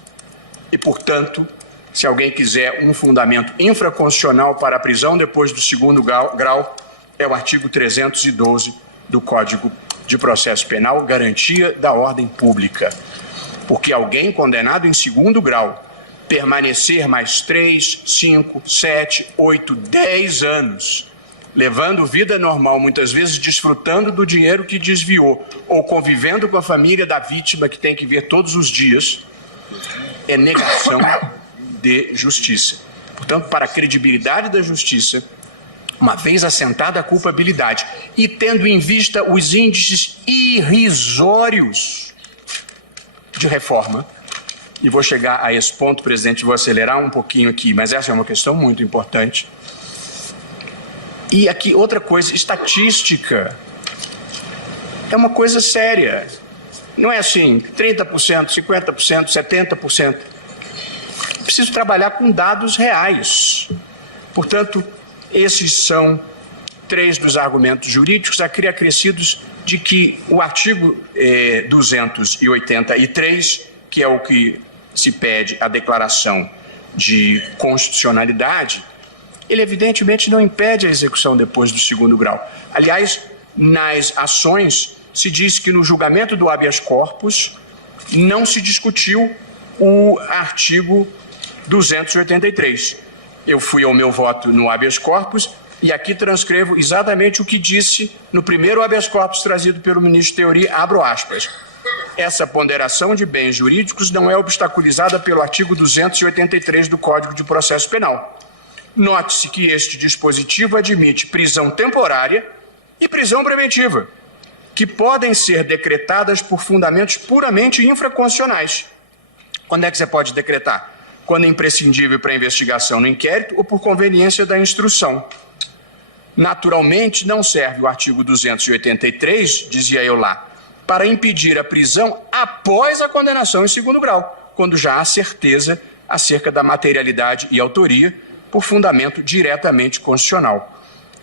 E, portanto, se alguém quiser um fundamento infraconstitucional para a prisão depois do 2º grau, é o artigo 312 do Código de Processo Penal, garantia da ordem pública. Porque alguém condenado em 2º grau permanecer mais 3, 5, 7, 8, 10 anos, levando vida normal, muitas vezes desfrutando do dinheiro que desviou, ou convivendo com a família da vítima que tem que ver todos os dias, é negação de justiça. Portanto, para a credibilidade da justiça, uma vez assentada a culpabilidade e tendo em vista os índices irrisórios de reforma, e vou chegar a esse ponto, presidente, vou acelerar um pouquinho aqui, mas essa é uma questão muito importante. E aqui outra coisa, estatística é uma coisa séria. Não é assim, 30%, 50%, 70%. Preciso trabalhar com dados reais. Portanto, esses são 3 dos argumentos jurídicos acrescidos de que o artigo 283, que é o que se pede a declaração de constitucionalidade, ele evidentemente não impede a execução depois do segundo grau. Aliás, nas ações se diz que no julgamento do habeas corpus não se discutiu o artigo 283. Eu fui ao meu voto no habeas corpus e aqui transcrevo exatamente o que disse no primeiro habeas corpus trazido pelo ministro Theori, abro aspas. Essa ponderação de bens jurídicos não é obstaculizada pelo artigo 283 do Código de Processo Penal. Note-se que este dispositivo admite prisão temporária e prisão preventiva, que podem ser decretadas por fundamentos puramente infraconstitucionais. Quando é que você pode decretar? Quando é imprescindível para a investigação no inquérito ou por conveniência da instrução. Naturalmente, não serve o artigo 283, dizia eu lá, para impedir a prisão após a condenação em segundo grau, quando já há certeza acerca da materialidade e autoria por fundamento diretamente constitucional.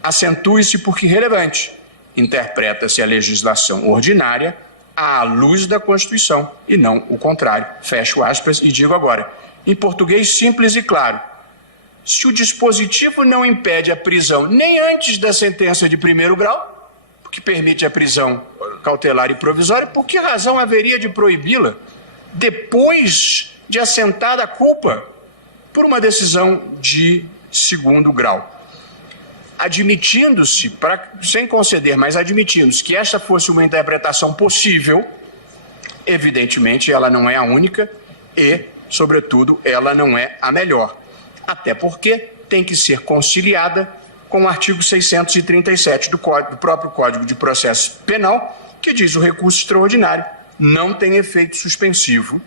Acentue-se porque relevante. Interpreta-se a legislação ordinária à luz da Constituição e não o contrário. Fecho aspas e digo agora, em português simples e claro, se o dispositivo não impede a prisão nem antes da sentença de primeiro grau, que permite a prisão cautelar e provisória, por que razão haveria de proibi-la depois de assentada a culpa por uma decisão de segundo grau? Admitindo-se, sem conceder, mas admitindo-se que esta fosse uma interpretação possível, evidentemente ela não é a única e, sobretudo, ela não é a melhor. Até porque tem que ser conciliada com o artigo 637 do próprio Código de Processo Penal, que diz o recurso extraordinário não tem efeito suspensivo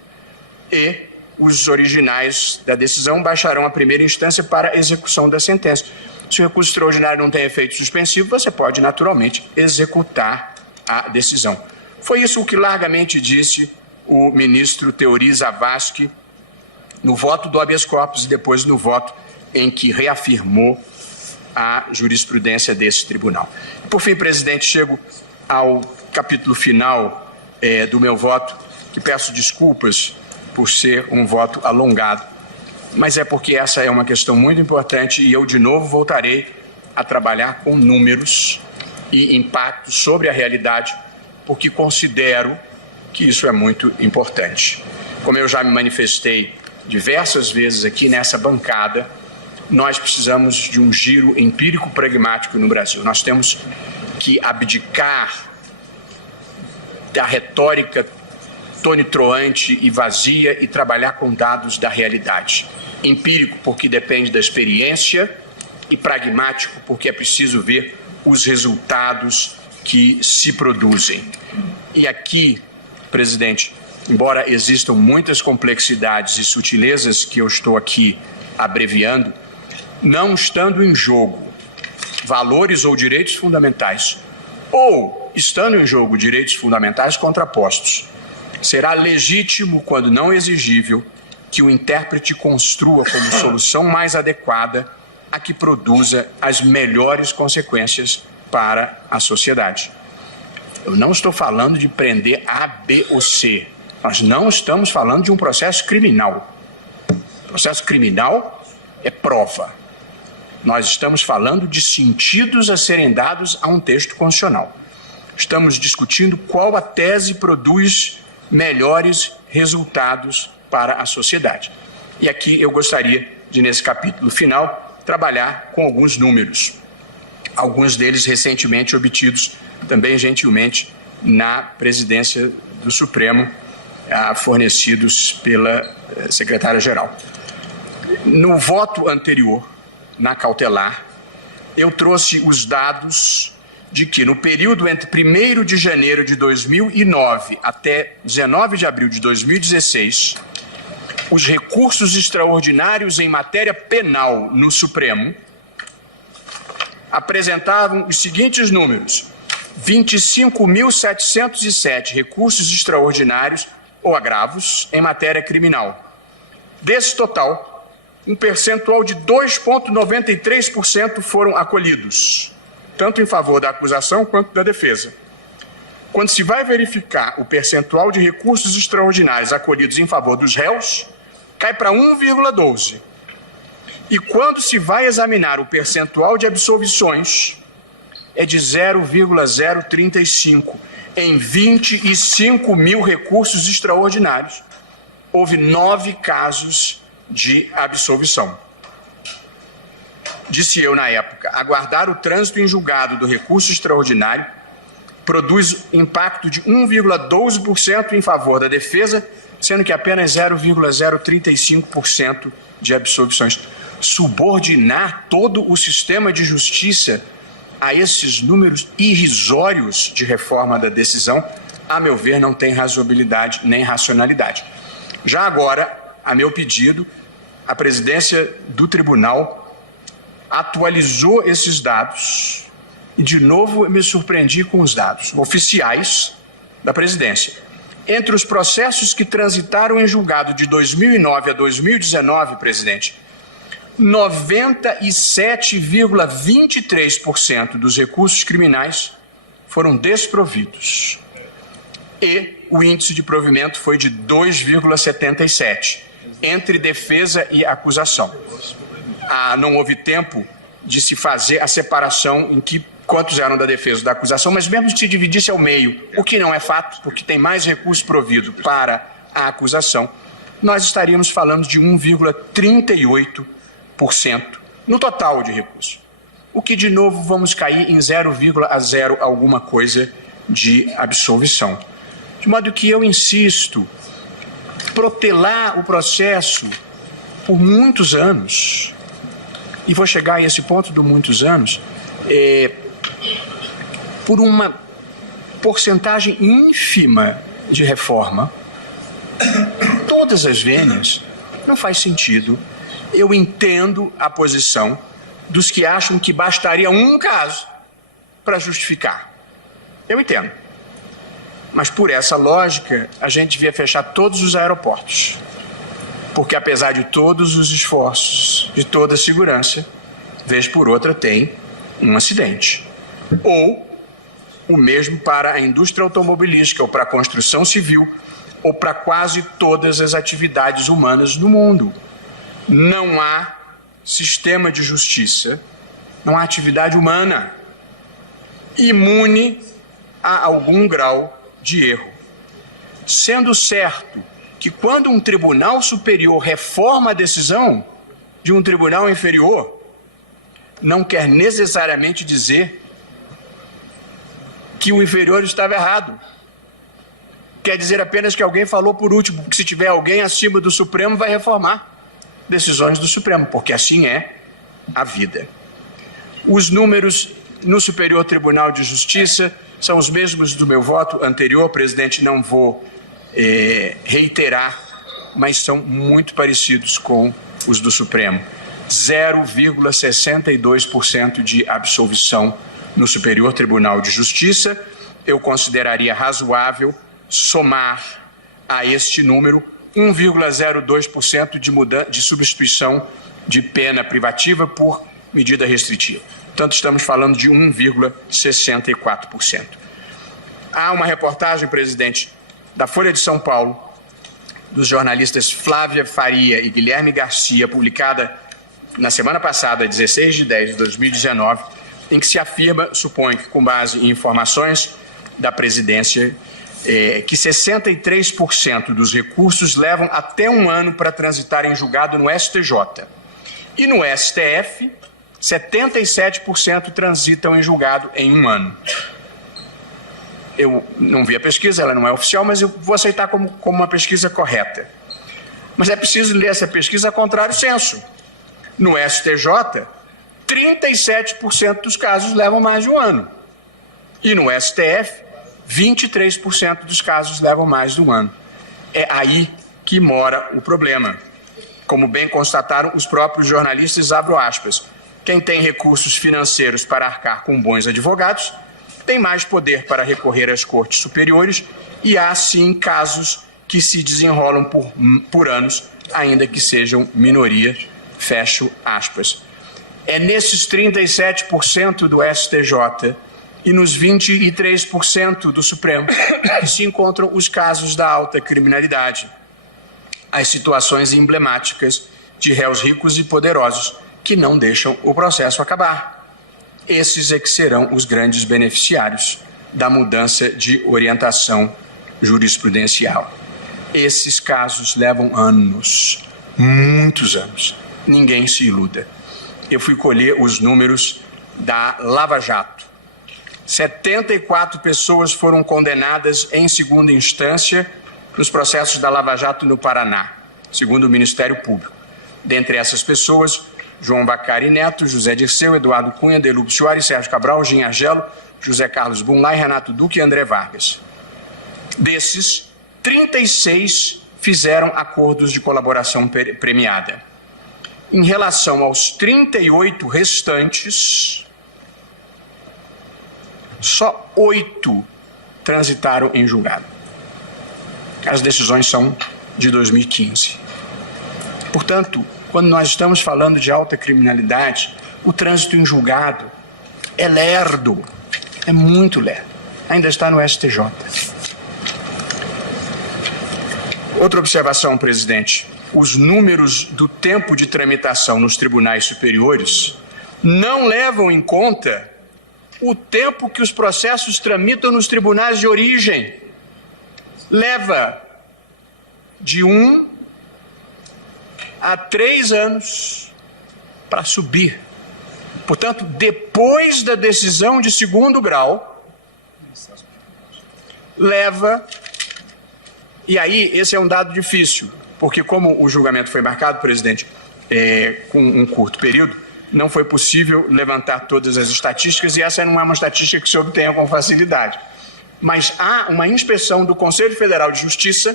e os originais da decisão baixarão a primeira instância para execução da sentença. Se o recurso extraordinário não tem efeito suspensivo, você pode naturalmente executar a decisão. Foi isso o que largamente disse o ministro Theori Zavascki no voto do habeas corpus e depois no voto em que reafirmou a jurisprudência desse tribunal. Por fim, presidente, chego ao capítulo final do meu voto, que peço desculpas por ser um voto alongado, mas é porque essa é uma questão muito importante e eu de novo voltarei a trabalhar com números e impactos sobre a realidade, porque considero que isso é muito importante. Como eu já me manifestei diversas vezes aqui nessa bancada, nós precisamos de um giro empírico pragmático no Brasil. Nós temos que abdicar da retórica tonitruante e vazia e trabalhar com dados da realidade. Empírico porque depende da experiência e pragmático porque é preciso ver os resultados que se produzem. E aqui, presidente, embora existam muitas complexidades e sutilezas que eu estou aqui abreviando, não estando em jogo valores ou direitos fundamentais, ou estando em jogo direitos fundamentais contrapostos, será legítimo, quando não exigível, que o intérprete construa como solução mais adequada a que produza as melhores consequências para a sociedade. Eu não estou falando de prender A, B ou C. Nós não estamos falando de um processo criminal. O processo criminal é prova. Nós estamos falando de sentidos a serem dados a um texto constitucional. Estamos discutindo qual a tese produz melhores resultados para a sociedade. E aqui eu gostaria de, nesse capítulo final, trabalhar com alguns números. Alguns deles recentemente obtidos, também gentilmente, na presidência do Supremo, fornecidos pela secretária-geral. No voto anterior, na cautelar, eu trouxe os dados de que no período entre 1º de janeiro de 2009 até 19 de abril de 2016, os recursos extraordinários em matéria penal no Supremo apresentavam os seguintes números: 25.707 recursos extraordinários ou agravos em matéria criminal. Desse total, um percentual de 2,93% foram acolhidos. tanto em favor da acusação quanto da defesa. Quando se vai verificar o percentual de recursos extraordinários acolhidos em favor dos réus, cai para 1,12. E quando se vai examinar o percentual de absolvições, é de 0,035. Em 25 mil recursos extraordinários, houve 9 casos de absolvição. Disse eu na época, aguardar o trânsito em julgado do recurso extraordinário produz impacto de 1,12% em favor da defesa, sendo que apenas 0,035% de absolvições. Subordinar todo o sistema de justiça a esses números irrisórios de reforma da decisão, a meu ver, não tem razoabilidade nem racionalidade. Já agora, a meu pedido, a presidência do tribunal atualizou esses dados e, de novo, me surpreendi com os dados oficiais da presidência. Entre os processos que transitaram em julgado de 2009 a 2019, presidente, 97,23% dos recursos criminais foram desprovidos e o índice de provimento foi de 2,77 entre defesa e acusação. Não houve tempo de se fazer a separação em que quantos eram da defesa e da acusação, mas mesmo que se dividisse ao meio, o que não é fato, porque tem mais recurso provido para a acusação, nós estaríamos falando de 1,38% no total de recursos. O que, de novo, vamos cair em 0,0 alguma coisa de absolvição. De modo que eu insisto, protelar o processo por muitos anos, e vou chegar a esse ponto de muitos anos, por uma porcentagem ínfima de reforma, todas as vênias, não faz sentido. Eu entendo a posição dos que acham que bastaria um caso para justificar. Eu entendo. Mas por essa lógica, a gente devia fechar todos os aeroportos. Porque apesar de todos os esforços, de toda a segurança, vez por outra tem um acidente. Ou o mesmo para a indústria automobilística, ou para a construção civil, ou para quase todas as atividades humanas no mundo. Não há sistema de justiça, não há atividade humana imune a algum grau de erro. Sendo certo que quando um tribunal superior reforma a decisão de um tribunal inferior, não quer necessariamente dizer que o inferior estava errado. Quer dizer apenas que alguém falou por último, que se tiver alguém acima do Supremo vai reformar decisões do Supremo, porque assim é a vida. Os números no Superior Tribunal de Justiça são os mesmos do meu voto anterior, presidente, não vou reiterar, mas são muito parecidos com os do Supremo. 0,62% de absolvição no Superior Tribunal de Justiça. Eu consideraria razoável somar a este número 1,02% de substituição de pena privativa por medida restritiva. Portanto, estamos falando de 1,64%. Há uma reportagem, presidente, da Folha de São Paulo, dos jornalistas Flávia Faria e Guilherme Garcia, publicada na semana passada, 16 de 10 de 2019, em que se afirma, suponho que com base em informações da presidência, que 63% dos recursos levam até um ano para transitar em julgado no STJ. E no STF, 77% transitam em julgado em um ano. Eu não vi a pesquisa, ela não é oficial, mas eu vou aceitar como uma pesquisa correta. Mas é preciso ler essa pesquisa a contrário senso. No STJ, 37% dos casos levam mais de um ano. E no STF, 23% dos casos levam mais de um ano. É aí que mora o problema. Como bem constataram os próprios jornalistas, abro aspas, quem tem recursos financeiros para arcar com bons advogados tem mais poder para recorrer às cortes superiores e há, sim, casos que se desenrolam por anos, ainda que sejam minoria, fecho aspas. É nesses 37% do STJ e nos 23% do Supremo que se encontram os casos da alta criminalidade, as situações emblemáticas de réus ricos e poderosos que não deixam o processo acabar. Esses é que serão os grandes beneficiários da mudança de orientação jurisprudencial. Esses casos levam anos, muitos anos. Ninguém se iluda. Eu fui colher os números da Lava Jato. 74 pessoas foram condenadas em segunda instância nos processos da Lava Jato no Paraná, segundo o Ministério Público. Dentre essas pessoas, João Bacari Neto, José Dirceu, Eduardo Cunha, Delúbio Soares, Sérgio Cabral, Gin Argelo, José Carlos Bunlai, Renato Duque e André Vargas. Desses, 36 fizeram acordos de colaboração premiada. Em relação aos 38 restantes, só 8 transitaram em julgado. As decisões são de 2015. Portanto, quando nós estamos falando de alta criminalidade, o trânsito em julgado é lerdo, é muito lerdo. Ainda está no STJ. Outra observação, presidente. Os números do tempo de tramitação nos tribunais superiores não levam em conta o tempo que os processos tramitam nos tribunais de origem. Leva de 1 a 3 anos para subir. Portanto, depois da decisão de segundo grau, leva... E aí, esse é um dado difícil, porque como o julgamento foi marcado, presidente, com um curto período, não foi possível levantar todas as estatísticas e essa não é uma estatística que se obtenha com facilidade. Mas há uma inspeção do Conselho Federal de Justiça,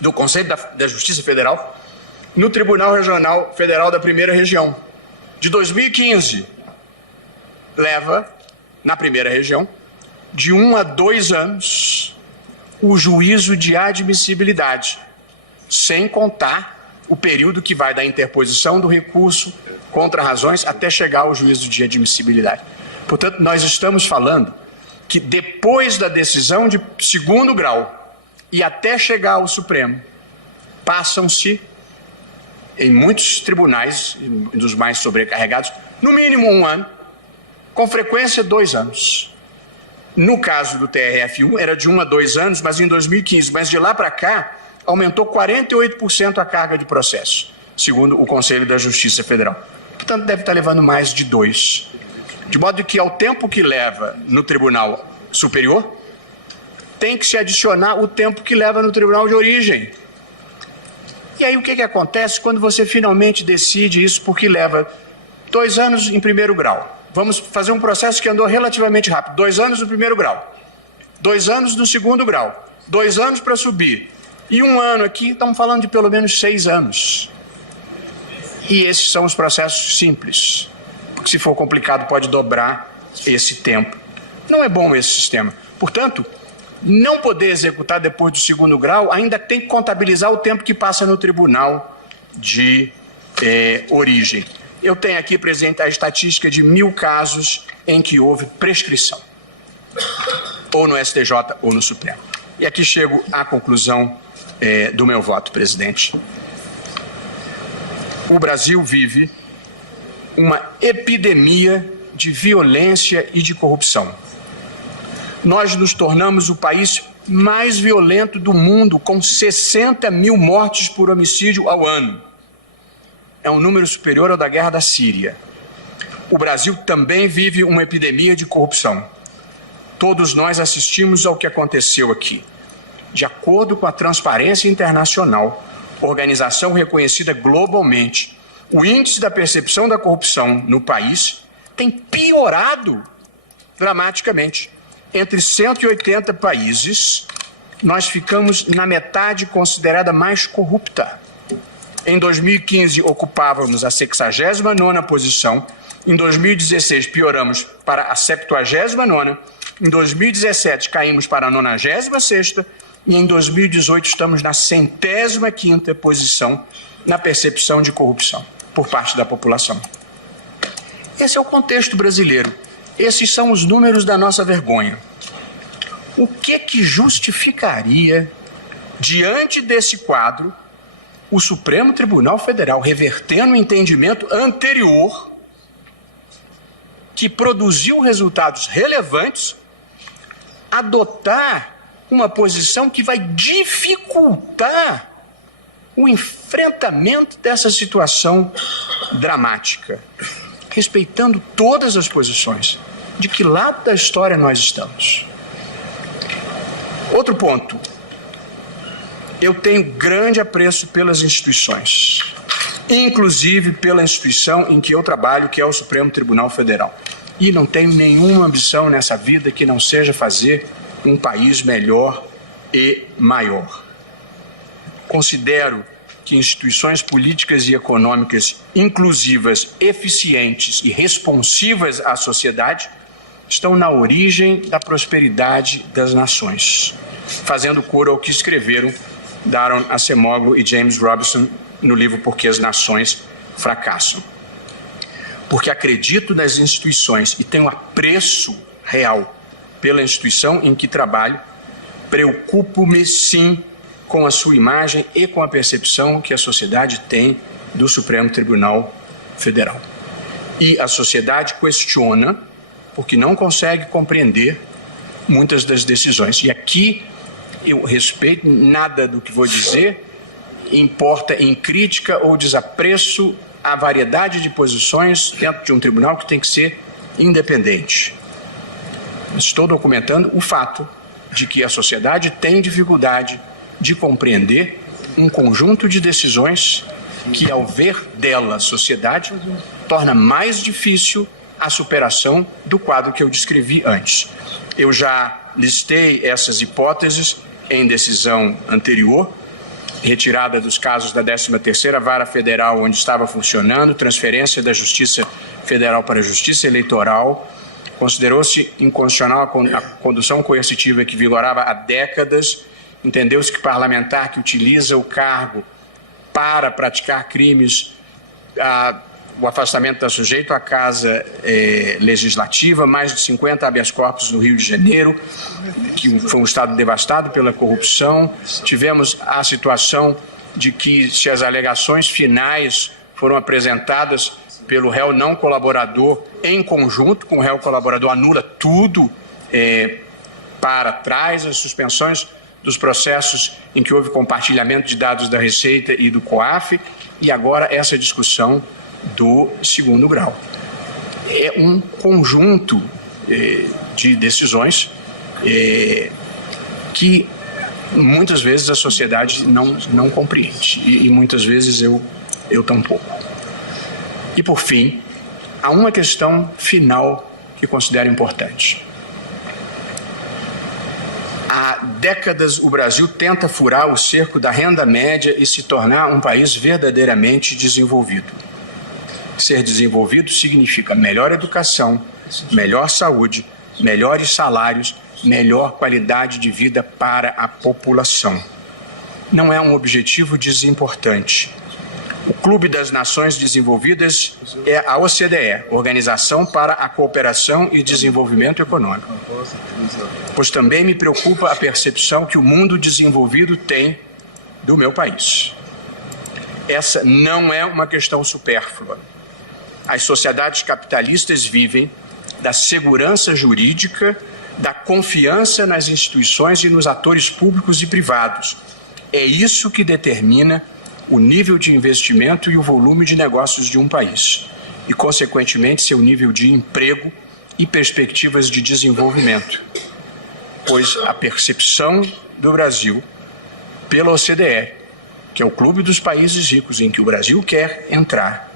do Conselho da Justiça Federal, no Tribunal Regional Federal da Primeira Região, de 2015. Leva, na Primeira Região, de 1 a 2 anos o juízo de admissibilidade, sem contar o período que vai da interposição do recurso contra razões até chegar ao juízo de admissibilidade. Portanto, nós estamos falando que depois da decisão de segundo grau e até chegar ao Supremo, passam-se, em muitos tribunais, dos mais sobrecarregados, no mínimo 1 ano, com frequência 2 anos. No caso do TRF1, era de 1 a 2 anos, mas em 2015. Mas de lá para cá, aumentou 48% a carga de processo, segundo o Conselho da Justiça Federal. Portanto, deve estar levando mais de 2. De modo que, ao tempo que leva no Tribunal Superior, tem que se adicionar o tempo que leva no Tribunal de Origem. E aí, o que acontece quando você finalmente decide isso, porque leva 2 anos em primeiro grau? Vamos fazer um processo que andou relativamente rápido. 2 anos no primeiro grau, 2 anos no segundo grau, 2 anos para subir. E 1 ano aqui, estamos falando de pelo menos 6 anos. E esses são os processos simples. Porque se for complicado, pode dobrar esse tempo. Não é bom esse sistema. Portanto, não poder executar depois do segundo grau, ainda tem que contabilizar o tempo que passa no tribunal de origem. Eu tenho aqui, presidente, a estatística de 1.000 casos em que houve prescrição, ou no STJ ou no Supremo. E aqui chego à conclusão do meu voto, presidente. O Brasil vive uma epidemia de violência e de corrupção. Nós nos tornamos o país mais violento do mundo, com 60 mil mortes por homicídio ao ano. É um número superior ao da guerra da Síria. O Brasil também vive uma epidemia de corrupção. Todos nós assistimos ao que aconteceu aqui. De acordo com a Transparência Internacional, organização reconhecida globalmente, o índice da percepção da corrupção no país tem piorado dramaticamente. Entre 180 países, nós ficamos na metade considerada mais corrupta. Em 2015, ocupávamos a 69ª posição. Em 2016, pioramos para a 79ª. Em 2017, caímos para a 96ª. E em 2018, estamos na 105ª posição na percepção de corrupção por parte da população. Esse é o contexto brasileiro. Esses são os números da nossa vergonha. O que justificaria, diante desse quadro, o Supremo Tribunal Federal, revertendo o entendimento anterior, que produziu resultados relevantes, adotar uma posição que vai dificultar o enfrentamento dessa situação dramática, respeitando todas as posições? De que lado da história nós estamos? Outro ponto. Eu tenho grande apreço pelas instituições, inclusive pela instituição em que eu trabalho, que é o Supremo Tribunal Federal. E não tenho nenhuma ambição nessa vida que não seja fazer um país melhor e maior. Considero que instituições políticas e econômicas inclusivas, eficientes e responsivas à sociedade estão na origem da prosperidade das nações, fazendo coro ao que escreveram Daron Acemoglu e James Robinson no livro Por que as Nações Fracassam. Porque acredito nas instituições e tenho apreço real pela instituição em que trabalho, preocupo-me sim com a sua imagem e com a percepção que a sociedade tem do Supremo Tribunal Federal. E a sociedade questiona porque não consegue compreender muitas das decisões. E aqui eu respeito, nada do que vou dizer importa em crítica ou desapreço à variedade de posições dentro de um tribunal que tem que ser independente. Estou documentando o fato de que a sociedade tem dificuldade de compreender um conjunto de decisões que, ao ver dela a sociedade, torna mais difícil a superação do quadro que eu descrevi antes. Eu já listei essas hipóteses em decisão anterior, retirada dos casos da 13ª Vara Federal, onde estava funcionando, transferência da Justiça Federal para a Justiça Eleitoral. Considerou-se inconstitucional a condução coercitiva que vigorava há décadas. Entendeu-se que parlamentar que utiliza o cargo para praticar crimes, o afastamento está sujeito à casa legislativa, mais de 50 habeas corpus no Rio de Janeiro, que foi um estado devastado pela corrupção. Tivemos a situação de que, se as alegações finais foram apresentadas pelo réu não colaborador, em conjunto com o réu colaborador, anula tudo para trás, as suspensões dos processos em que houve compartilhamento de dados da Receita e do COAF, e agora essa discussão do segundo grau. É um conjunto de decisões que muitas vezes a sociedade não compreende e muitas vezes eu tampouco. E por fim, há uma questão final que considero importante. Há décadas o Brasil tenta furar o cerco da renda média e se tornar um país verdadeiramente desenvolvido. Ser desenvolvido significa melhor educação, melhor saúde, melhores salários, melhor qualidade de vida para a população. Não é um objetivo desimportante. O Clube das Nações Desenvolvidas é a OCDE, Organização para a Cooperação e Desenvolvimento Econômico. Pois também me preocupa a percepção que o mundo desenvolvido tem do meu país. Essa não é uma questão supérflua. As sociedades capitalistas vivem da segurança jurídica, da confiança nas instituições e nos atores públicos e privados. É isso que determina o nível de investimento e o volume de negócios de um país e, consequentemente, seu nível de emprego e perspectivas de desenvolvimento. Pois a percepção do Brasil pela OCDE, que é o clube dos países ricos em que o Brasil quer entrar,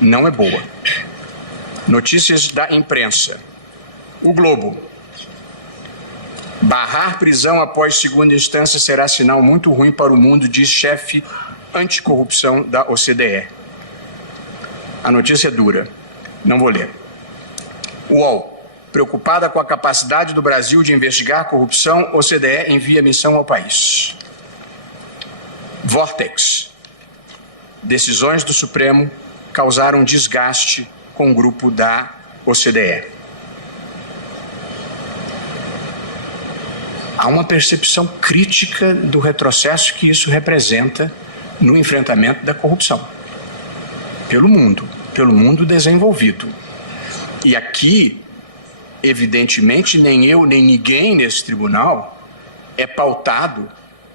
não é boa. Notícias da imprensa. O Globo. Barrar prisão após segunda instância será sinal muito ruim para o mundo, diz chefe anticorrupção da OCDE. A notícia é dura. Não vou ler. UOL. Preocupada com a capacidade do Brasil de investigar a corrupção, OCDE envia missão ao país. Vortex. Decisões do Supremo causaram desgaste com o grupo da OCDE. Há uma percepção crítica do retrocesso que isso representa no enfrentamento da corrupção pelo mundo desenvolvido. E aqui, evidentemente, nem eu, nem ninguém nesse tribunal é pautado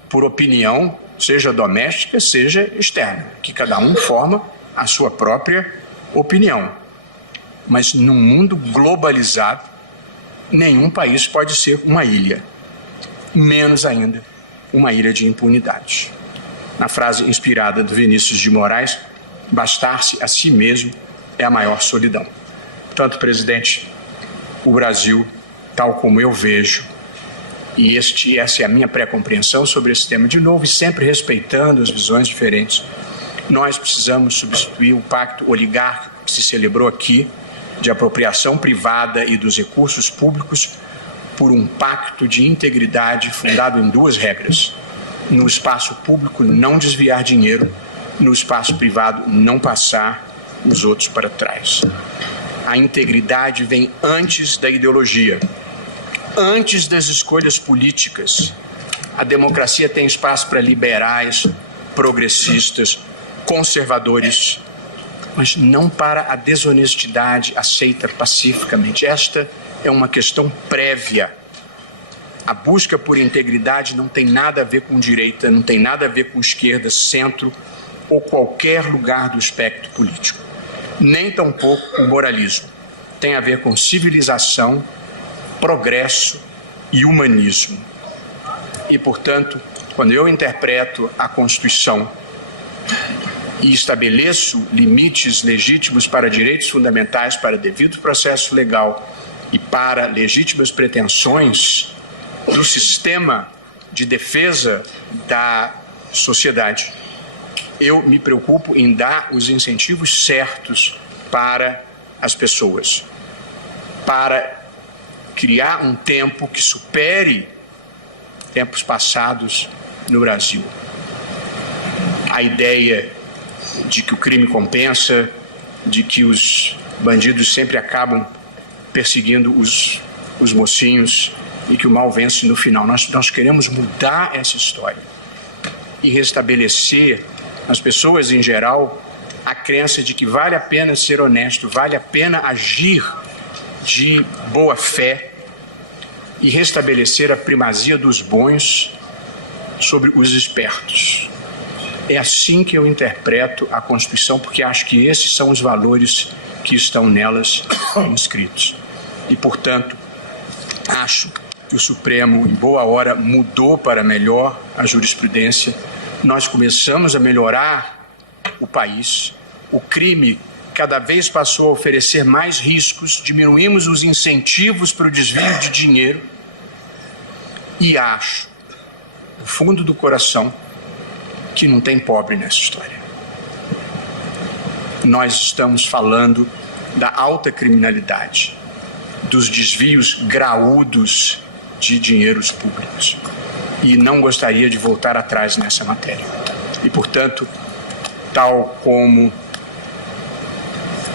por opinião, seja doméstica, seja externa, que cada um forma a sua própria opinião. Mas num mundo globalizado, nenhum país pode ser uma ilha, menos ainda uma ilha de impunidade. Na frase inspirada do Vinícius de Moraes, bastar-se a si mesmo é a maior solidão. Portanto, presidente, o Brasil, tal como eu vejo, e essa é a minha pré-compreensão sobre esse tema, de novo, e sempre respeitando as visões diferentes, nós precisamos substituir o pacto oligárquico que se celebrou aqui, de apropriação privada e dos recursos públicos, por um pacto de integridade fundado em duas regras. No espaço público, não desviar dinheiro, no espaço privado, não passar os outros para trás. A integridade vem antes da ideologia, antes das escolhas políticas. A democracia tem espaço para liberais, progressistas, conservadores, mas não para a desonestidade aceita pacificamente. Esta é uma questão prévia. A busca por integridade não tem nada a ver com direita, não tem nada a ver com esquerda, centro ou qualquer lugar do espectro político. Nem tampouco com moralismo. Tem a ver com civilização, progresso e humanismo. E, portanto, quando eu interpreto a Constituição e estabeleço limites legítimos para direitos fundamentais, para devido processo legal e para legítimas pretensões do sistema de defesa da sociedade, eu me preocupo em dar os incentivos certos para as pessoas, para criar um tempo que supere tempos passados no Brasil. A ideia de que o crime compensa, de que os bandidos sempre acabam perseguindo os mocinhos e que o mal vence no final. Nós queremos mudar essa história e restabelecer nas pessoas em geral a crença de que vale a pena ser honesto, vale a pena agir de boa fé e restabelecer a primazia dos bons sobre os espertos. É assim que eu interpreto a Constituição, porque acho que esses são os valores que estão nelas inscritos. E, portanto, acho que o Supremo, em boa hora, mudou para melhor a jurisprudência. Nós começamos a melhorar o país. O crime cada vez passou a oferecer mais riscos, diminuímos os incentivos para o desvio de dinheiro. E acho, no fundo do coração, que não tem pobre nessa história. Nós estamos falando da alta criminalidade, dos desvios graúdos de dinheiros públicos. E não gostaria de voltar atrás nessa matéria. E, portanto, tal como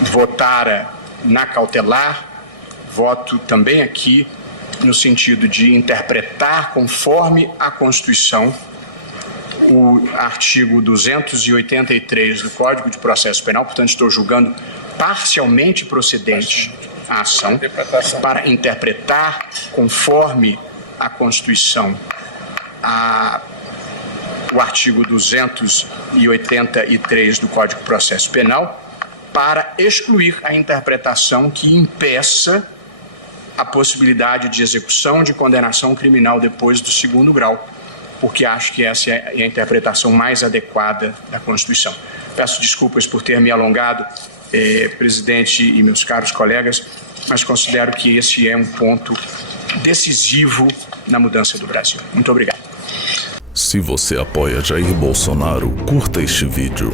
votara na cautelar, voto também aqui no sentido de interpretar conforme a Constituição o artigo 283 do Código de Processo Penal, portanto estou julgando parcialmente procedente a ação para interpretar conforme a Constituição o artigo 283 do Código de Processo Penal, para excluir a interpretação que impeça a possibilidade de execução de condenação criminal depois do segundo grau, porque acho que essa é a interpretação mais adequada da Constituição. Peço desculpas por ter me alongado, presidente e meus caros colegas, mas considero que esse é um ponto decisivo na mudança do Brasil. Muito obrigado. Se você apoia Jair Bolsonaro, curta este vídeo,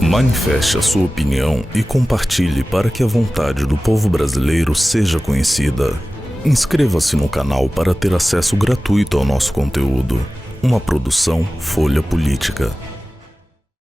manifeste a sua opinião e compartilhe para que a vontade do povo brasileiro seja conhecida. Inscreva-se no canal para ter acesso gratuito ao nosso conteúdo. Uma produção Folha Política.